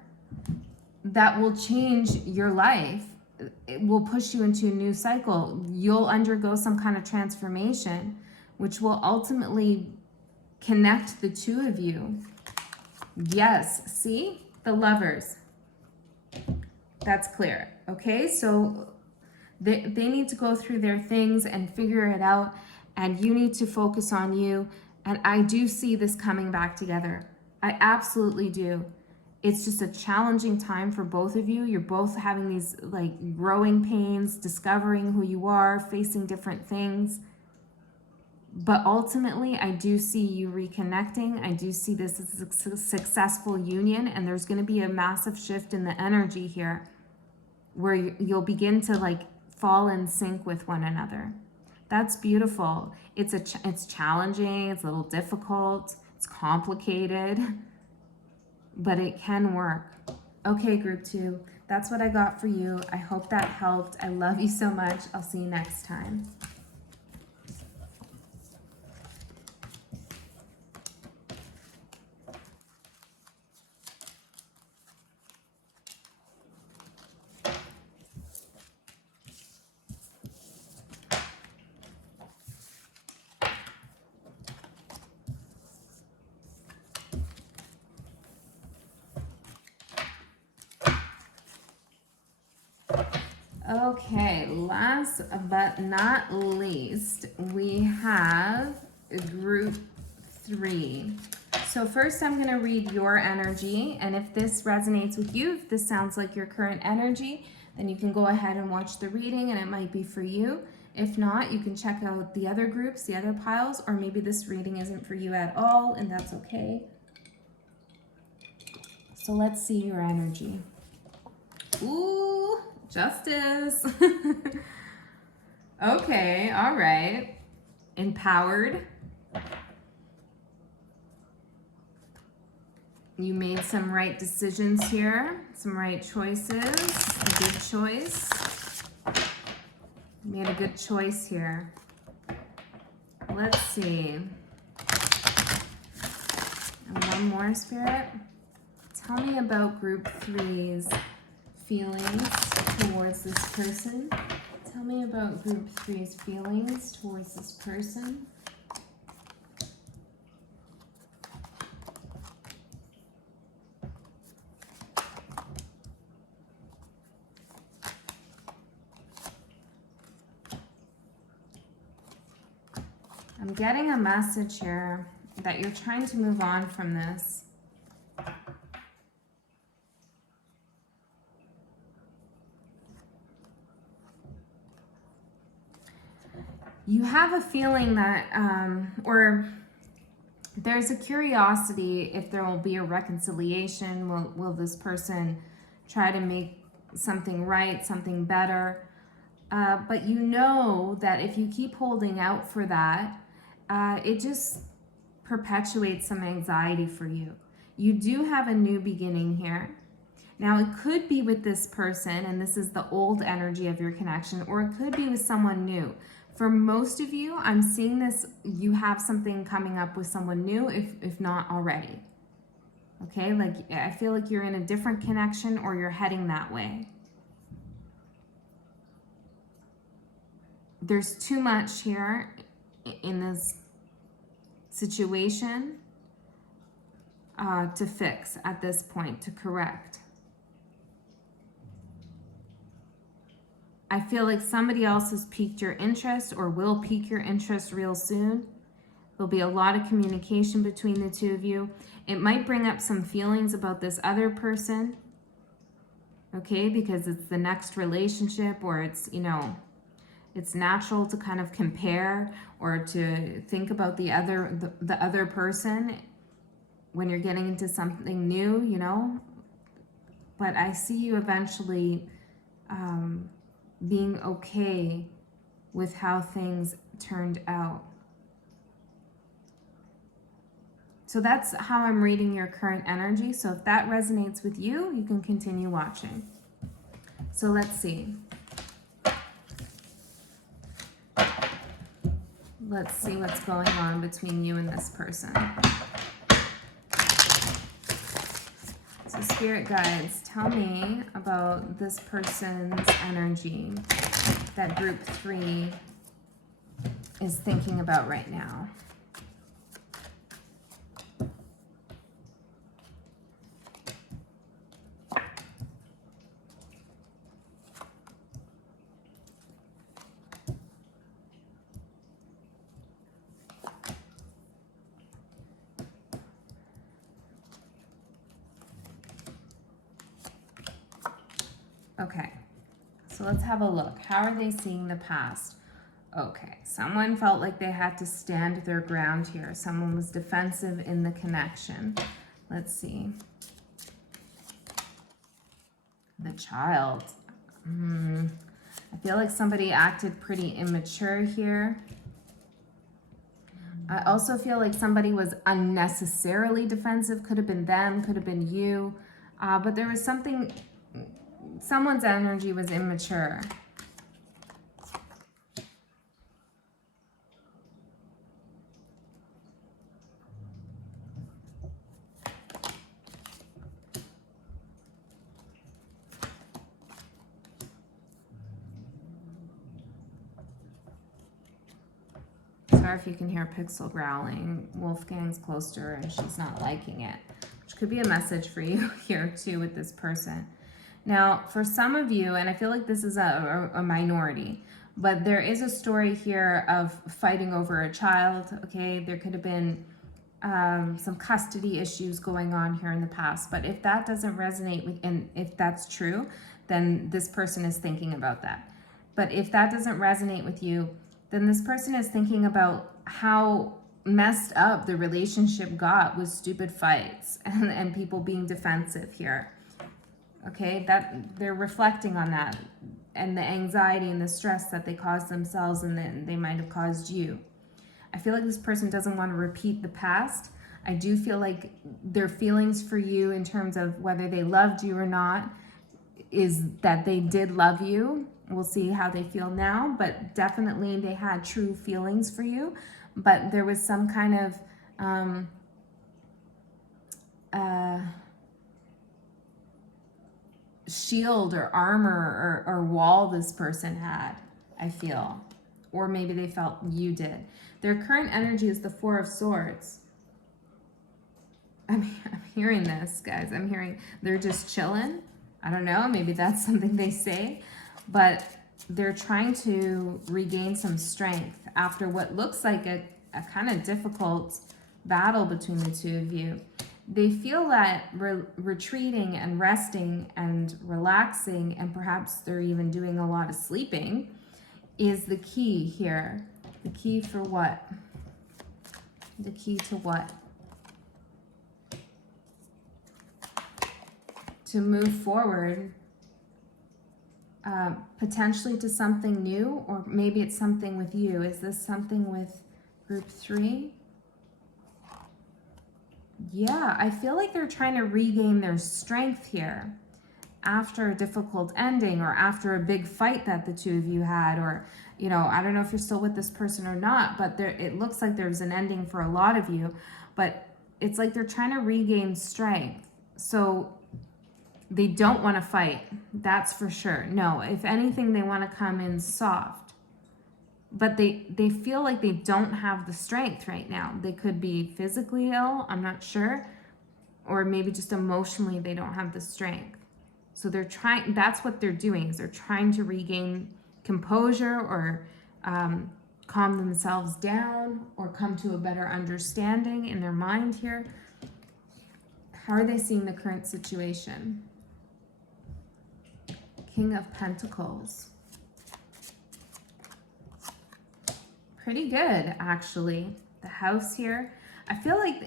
that will change your life. It will push you into a new cycle. You'll undergo some kind of transformation, which will ultimately connect the two of you. Yes, see? The Lovers. That's clear. Okay, so they need to go through their things and figure it out, and you need to focus on you. And I do see this coming back together. I absolutely do. It's just a challenging time for both of you. You're both having these like growing pains, discovering who you are, facing different things. But ultimately, I do see you reconnecting. I do see this as a successful union, and there's going to be a massive shift in the energy here where you'll begin to like fall in sync with one another. That's beautiful. It's challenging, it's a little difficult, it's complicated, but it can work. Okay, group 2, that's what I got for you. I hope that helped. I love you so much. I'll see you next time. Okay, last but not least, we have group 3. So first I'm going to read your energy, and if this resonates with you, if this sounds like your current energy, then you can go ahead and watch the reading and it might be for you. If not, you can check out the other groups, the other piles, or maybe this reading isn't for you at all, and that's okay. So let's see your energy. Ooh, Justice. Okay, all right. Empowered. You made some right decisions here, some right choices, a good choice. You made a good choice here. Let's see. And one more, Spirit. Tell me about group 3's feelings towards this person. Tell me about group 3's feelings towards this person. I'm getting a message here that you're trying to move on from this. You have a feeling that, or there's a curiosity if there will be a reconciliation. Will this person try to make something right, something better? But you know that if you keep holding out for that, it just perpetuates some anxiety for you. You do have a new beginning here. Now, it could be with this person, and this is the old energy of your connection, or it could be with someone new. For most of you, I'm seeing this, you have something coming up with someone new, if not already. Okay, like I feel like you're in a different connection or you're heading that way. There's too much here in this situation to fix at this point, to correct. I feel like somebody else has piqued your interest or will pique your interest real soon. There'll be a lot of communication between the two of you. It might bring up some feelings about this other person, okay, because it's the next relationship, or it's, you know, it's natural to kind of compare or to think about the other person when you're getting into something new, you know. But I see you eventually being okay with how things turned out. So that's how I'm reading your current energy. So if that resonates with you, you can continue watching. So let's see. Let's see what's going on between you and this person. So Spirit Guides, tell me about this person's energy that group 3 is thinking about right now. Okay, so let's have a look. How are they seeing the past? Okay, someone felt like they had to stand their ground here. Someone was defensive in the connection. Let's see. The Child. I feel like somebody acted pretty immature here. I also feel like somebody was unnecessarily defensive. Could have been them, could have been you. But there was something... Someone's energy was immature. Sorry if you can hear Pixel growling. Wolfgang's close to her and she's not liking it, which could be a message for you here too with this person. Now, for some of you, and I feel like this is a minority, but there is a story here of fighting over a child, okay? There could have been some custody issues going on here in the past, but if that doesn't resonate with, and if that's true, then this person is thinking about that. But if that doesn't resonate with you, then this person is thinking about how messed up the relationship got with stupid fights and people being defensive here. Okay, that they're reflecting on that and the anxiety and the stress that they caused themselves and then they might have caused you. I feel like this person doesn't want to repeat the past. I do feel like their feelings for you in terms of whether they loved you or not is that they did love you. We'll see how they feel now, but definitely they had true feelings for you. But there was some kind of shield or armor or wall this person had, I feel. Or maybe they felt you did. Their current energy is the 4 of Swords. I'm hearing this, guys. I'm hearing they're just chilling. I don't know. Maybe that's something they say. But they're trying to regain some strength after what looks like a kind of difficult battle between the two of you. They feel that retreating and resting and relaxing, and perhaps they're even doing a lot of sleeping, is the key here. The key for what? The key to what? To move forward potentially to something new, or maybe it's something with you. Is this something with group 3? Yeah, I feel like they're trying to regain their strength here after a difficult ending, or after a big fight that the two of you had, or, you know, I don't know if you're still with this person or not, but there, it looks like there's an ending for a lot of you, but it's like they're trying to regain strength. So they don't want to fight, that's for sure. No, if anything, they want to come in soft. But they feel like they don't have the strength right now. They could be physically ill, I'm not sure. Or maybe just emotionally they don't have the strength. So they're trying, that's what they're doing, is they're trying to regain composure, or calm themselves down, or come to a better understanding in their mind here. How are they seeing the current situation? King of Pentacles. Pretty good, actually. The House here. I feel like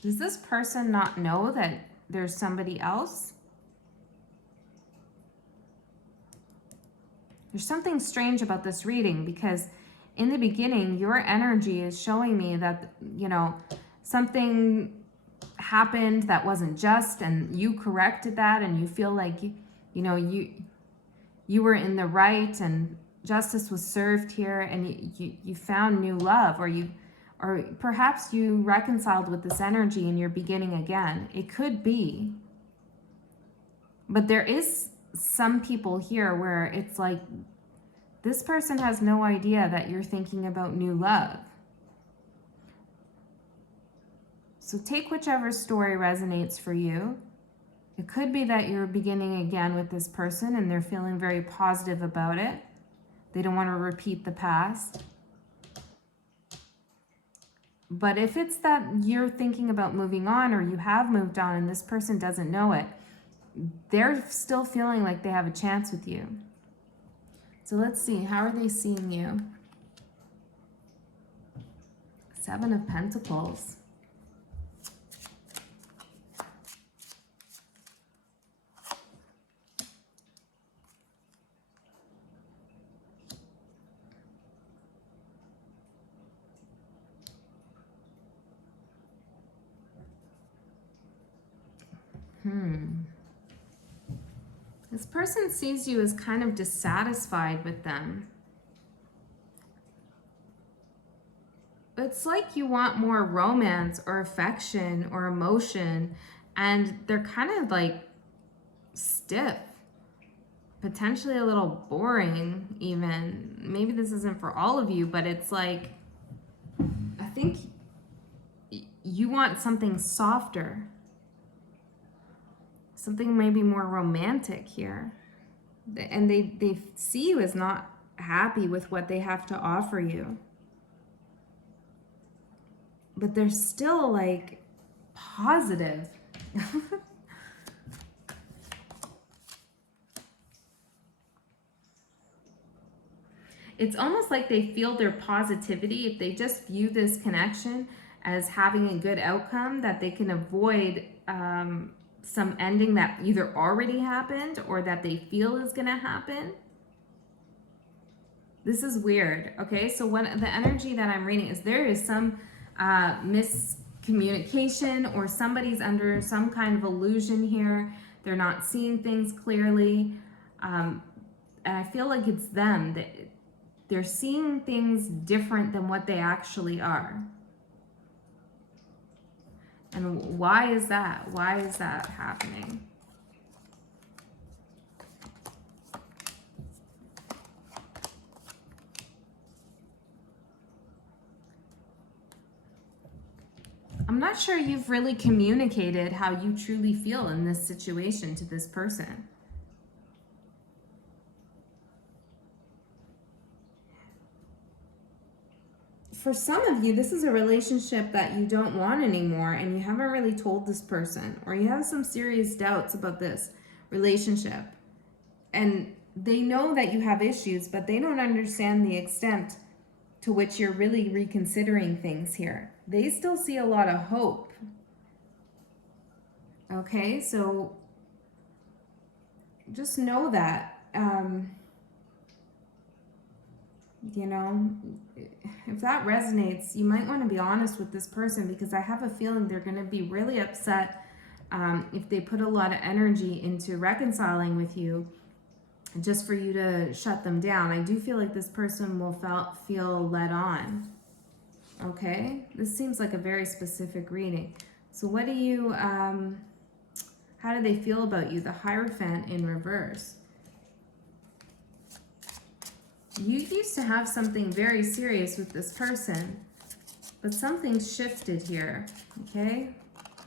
does this person not know that there's somebody else? There's something strange about this reading, because in the beginning, your energy is showing me that, you know, something happened that wasn't just, and you corrected that, and you feel like, you know, you were in the right, and justice was served here, and you found new love, or perhaps you reconciled with this energy and you're beginning again. It could be. But there is some people here where it's like this person has no idea that you're thinking about new love. So take whichever story resonates for you. It could be that you're beginning again with this person and they're feeling very positive about it. They don't want to repeat the past. But if it's that you're thinking about moving on, or you have moved on and this person doesn't know it, they're still feeling like they have a chance with you. So let's see, how are they seeing you? 7 of Pentacles. This person sees you as kind of dissatisfied with them. It's like you want more romance or affection or emotion, and they're kind of like stiff, potentially a little boring even. Maybe this isn't for all of you, but it's like, I think you want something softer. Something maybe more romantic here. And they see you as not happy with what they have to offer you. But they're still like positive. It's almost like they feel their positivity. If they just view this connection as having a good outcome, that they can avoid some ending that either already happened or that they feel is going to happen. This is weird. Okay, so when the energy that I'm reading is there is some miscommunication, or somebody's under some kind of illusion here. They're not seeing things clearly, and I feel like it's them that they're seeing things different than what they actually are. And why is that? Why is that happening? I'm not sure you've really communicated how you truly feel in this situation to this person. For some of you, this is a relationship that you don't want anymore, and you haven't really told this person, or you have some serious doubts about this relationship. And they know that you have issues, but they don't understand the extent to which you're really reconsidering things here. They still see a lot of hope. Okay, so just know that, you know, if that resonates, you might want to be honest with this person, because I have a feeling they're going to be really upset if they put a lot of energy into reconciling with you just for you to shut them down. I do feel like this person will feel led on. Okay, this seems like a very specific reading. So what do you, how do they feel about you? The Hierophant in reverse. You used to have something very serious with this person, but something's shifted here, okay?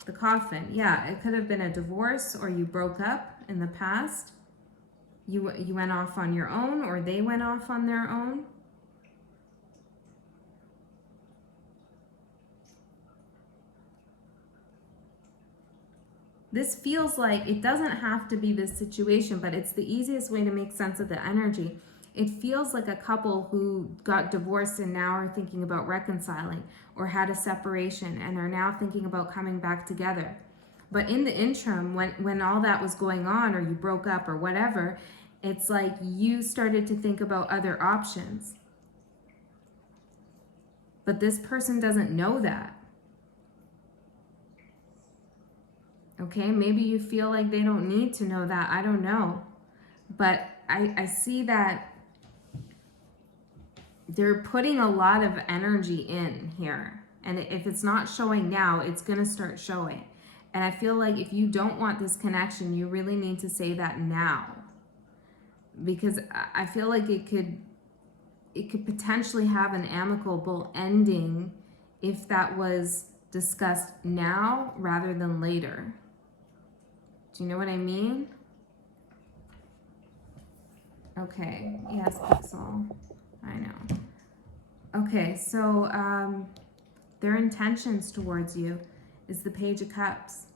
The Coffin, yeah, it could have been a divorce, or you broke up in the past. You went off on your own, or they went off on their own. This feels like it doesn't have to be this situation, but it's the easiest way to make sense of the energy. It feels like a couple who got divorced and now are thinking about reconciling, or had a separation and are now thinking about coming back together. But in the interim, when all that was going on, or you broke up or whatever, it's like you started to think about other options. But this person doesn't know that. Okay, maybe you feel like they don't need to know that. I don't know. But I see that they're putting a lot of energy in here. And if it's not showing now, it's going to start showing. And I feel like if you don't want this connection, you really need to say that now. Because I feel like it could potentially have an amicable ending if that was discussed now rather than later. Do you know what I mean? Okay, yes, Pixel. I know. Okay, so their intentions towards you is the Page of Cups.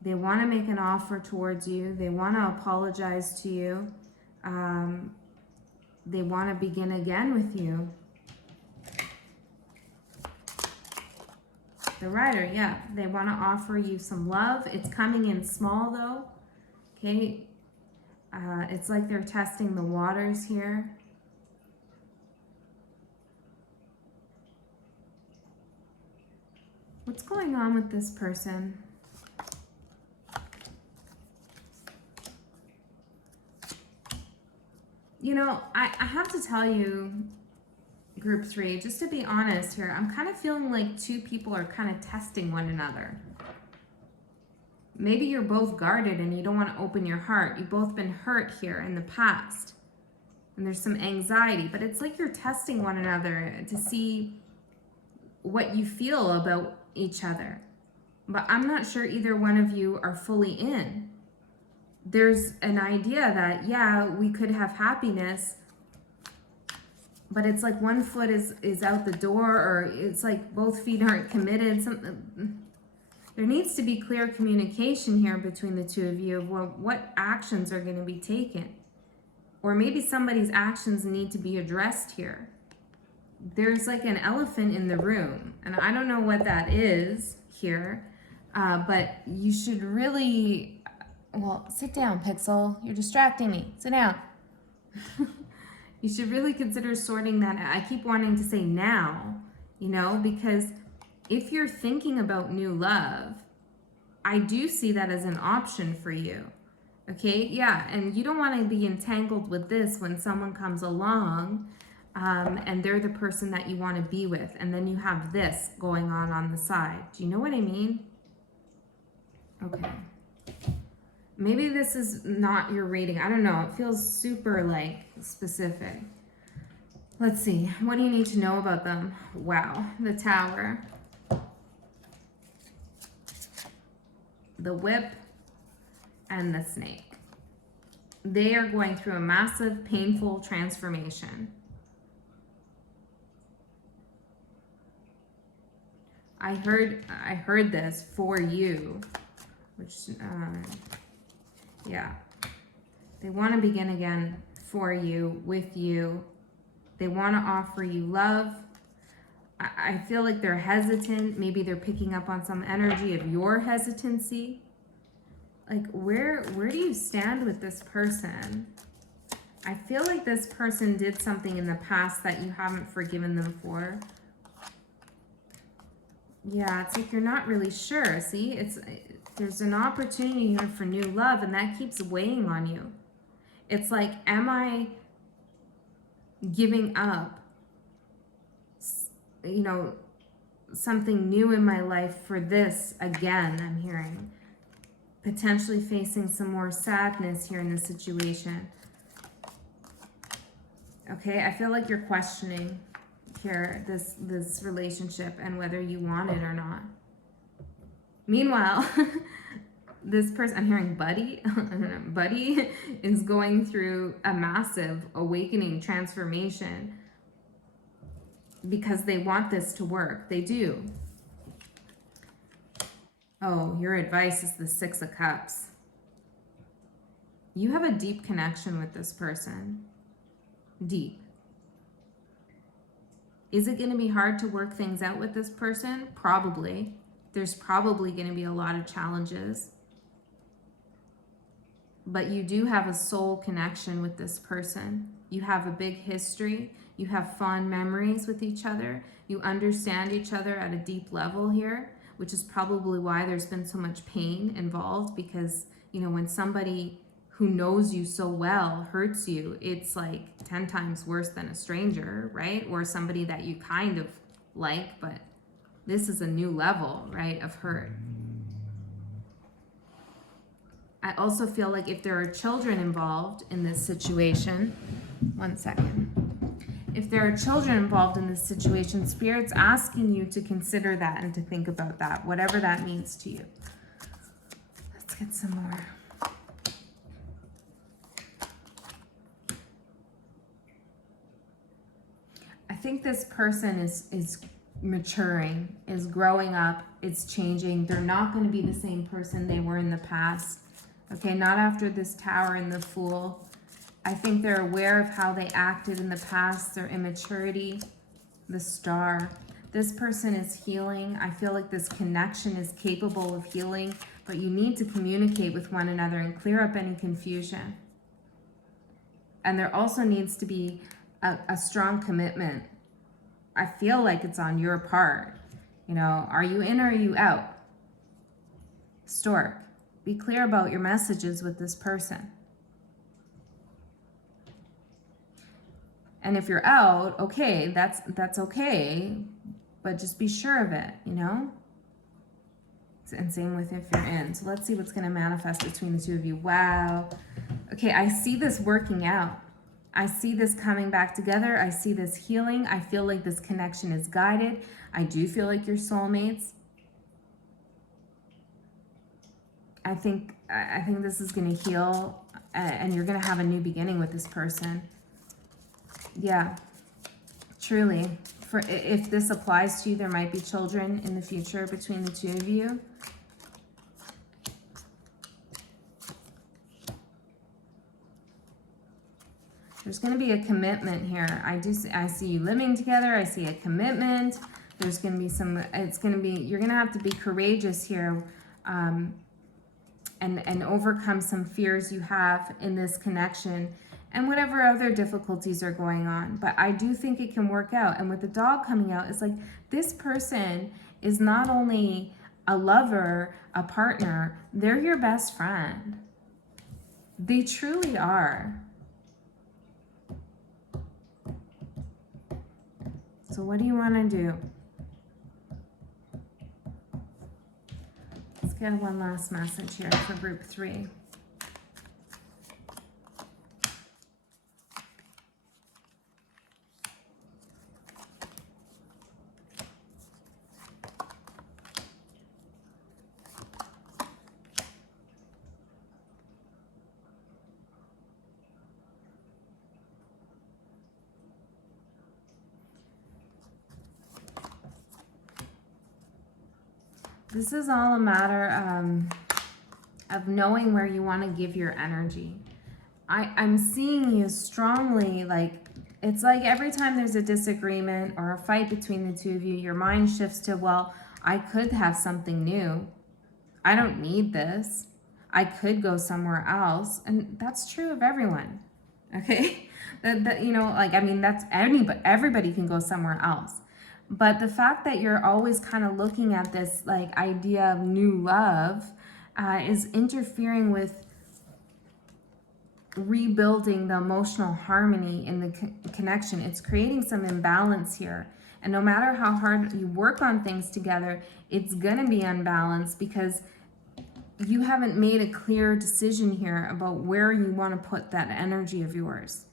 They want to make an offer towards you. They want to apologize to you. They want to begin again with you. The Rider, yeah. They want to offer you some love. It's coming in small though. Okay. It's like they're testing the waters here. What's going on with this person? You know, I have to tell you, Group 3, just to be honest here, I'm kind of feeling like two people are kind of testing one another. Maybe you're both guarded and you don't want to open your heart. You've both been hurt here in the past. And there's some anxiety, but it's like you're testing one another to see what you feel about each other. But I'm not sure either one of you are fully in. There's an idea that, yeah, we could have happiness, but it's like one foot is out the door, or it's like both feet aren't committed. There needs to be clear communication here between the two of you of what actions are going to be taken. Or maybe somebody's actions need to be addressed here. There's like an elephant in the room, and I don't know what that is here, but you should really, well, sit down, Pixel. You're distracting me. Sit down. You should really consider sorting that out. I keep wanting to say now, you know, because if you're thinking about new love, I do see that as an option for you. Okay, yeah, and you don't want to be entangled with this when someone comes along and they're the person that you want to be with, and then you have this going on the side. Do you know what I mean? Okay. Maybe this is not your reading. I don't know. It feels super like specific. Let's see. What do you need to know about them? Wow. The Tower. The Whip. And the Snake. They are going through a massive, painful transformation. I heard this for you, which, yeah. They want to begin again for you, with you. They want to offer you love. I feel like they're hesitant. Maybe they're picking up on some energy of your hesitancy. Like, where do you stand with this person? I feel like this person did something in the past that you haven't forgiven them for. Yeah, it's like you're not really sure. See, there's an opportunity here for new love, and that keeps weighing on you. It's like, am I giving up, you know, something new in my life for this again? I'm hearing potentially facing some more sadness here in this situation. Okay, I feel like you're questioning here this relationship and whether you want it or not. Meanwhile, this person, I'm hearing Buddy, Buddy is going through a massive awakening transformation because they want this to work. They do. Oh, your advice is the Six of Cups. You have a deep connection with this person. Deep. Is it going to be hard to work things out with this person? Probably. There's probably going to be a lot of challenges. But you do have a soul connection with this person. You have a big history. You have fond memories with each other. You understand each other at a deep level here, which is probably why there's been so much pain involved, because, you know, when somebody who knows you so well hurts you, it's like 10 times worse than a stranger, right? Or somebody that you kind of like, but this is a new level, right, of hurt. I also feel like if there are children involved in this situation, one second. If there are children involved in this situation, Spirit's asking you to consider that and to think about that, whatever that means to you. Let's get some more. I think this person is maturing, is growing up, it's changing. They're not going to be the same person they were in the past. Okay, not after this Tower and the Fool. I think they're aware of how they acted in the past, their immaturity, the Star. This person is healing. I feel like this connection is capable of healing, but you need to communicate with one another and clear up any confusion. And there also needs to be a strong commitment. I feel like it's on your part. You know, are you in or are you out? Stork, be clear about your messages with this person. And if you're out, okay, that's okay, but just be sure of it, you know? And same with if you're in. So let's see what's going to manifest between the two of you. Wow. Okay, I see this working out. I see this coming back together. I see this healing. I feel like this connection is guided. I do feel like you're soulmates. I think this is going to heal, and you're going to have a new beginning with this person. Yeah, truly. If this applies to you, there might be children in the future between the two of you. There's going to be a commitment here. I see you living together. I see a commitment. There's going to be you're going to have to be courageous here, and overcome some fears you have in this connection and whatever other difficulties are going on. But I do think it can work out. And with the dog coming out, it's like this person is not only a lover, a partner, they're your best friend. They truly are. So what do you want to do? Let's get one last message here for group 3. This is all a matter of knowing where you want to give your energy. I'm seeing you strongly, like, It's like every time there's a disagreement or a fight between the two of you, your mind shifts to, well, I could have something new. I don't need this. I could go somewhere else. And that's true of everyone. Okay? You know, like, I mean, that's everybody can go somewhere else. But the fact that you're always kind of looking at this like idea of new love is interfering with rebuilding the emotional harmony in the connection. It's creating some imbalance here. And no matter how hard you work on things together, it's going to be unbalanced because you haven't made a clear decision here about where you want to put that energy of yours.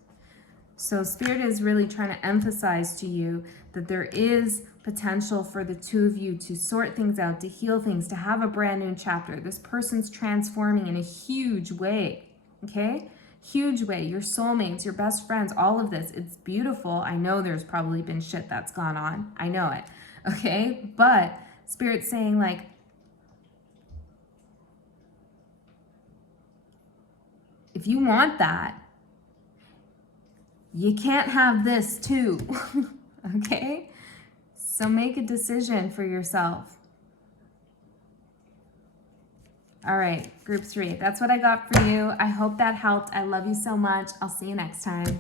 So Spirit is really trying to emphasize to you that there is potential for the two of you to sort things out, to heal things, to have a brand new chapter. This person's transforming in a huge way, okay? Huge way. Your soulmates, your best friends, all of this. It's beautiful. I know there's probably been shit that's gone on. I know it, okay? But Spirit's saying, like, if you want that, you can't have this too, okay? So make a decision for yourself. All right, group 3. That's what I got for you. I hope that helped. I love you so much. I'll see you next time.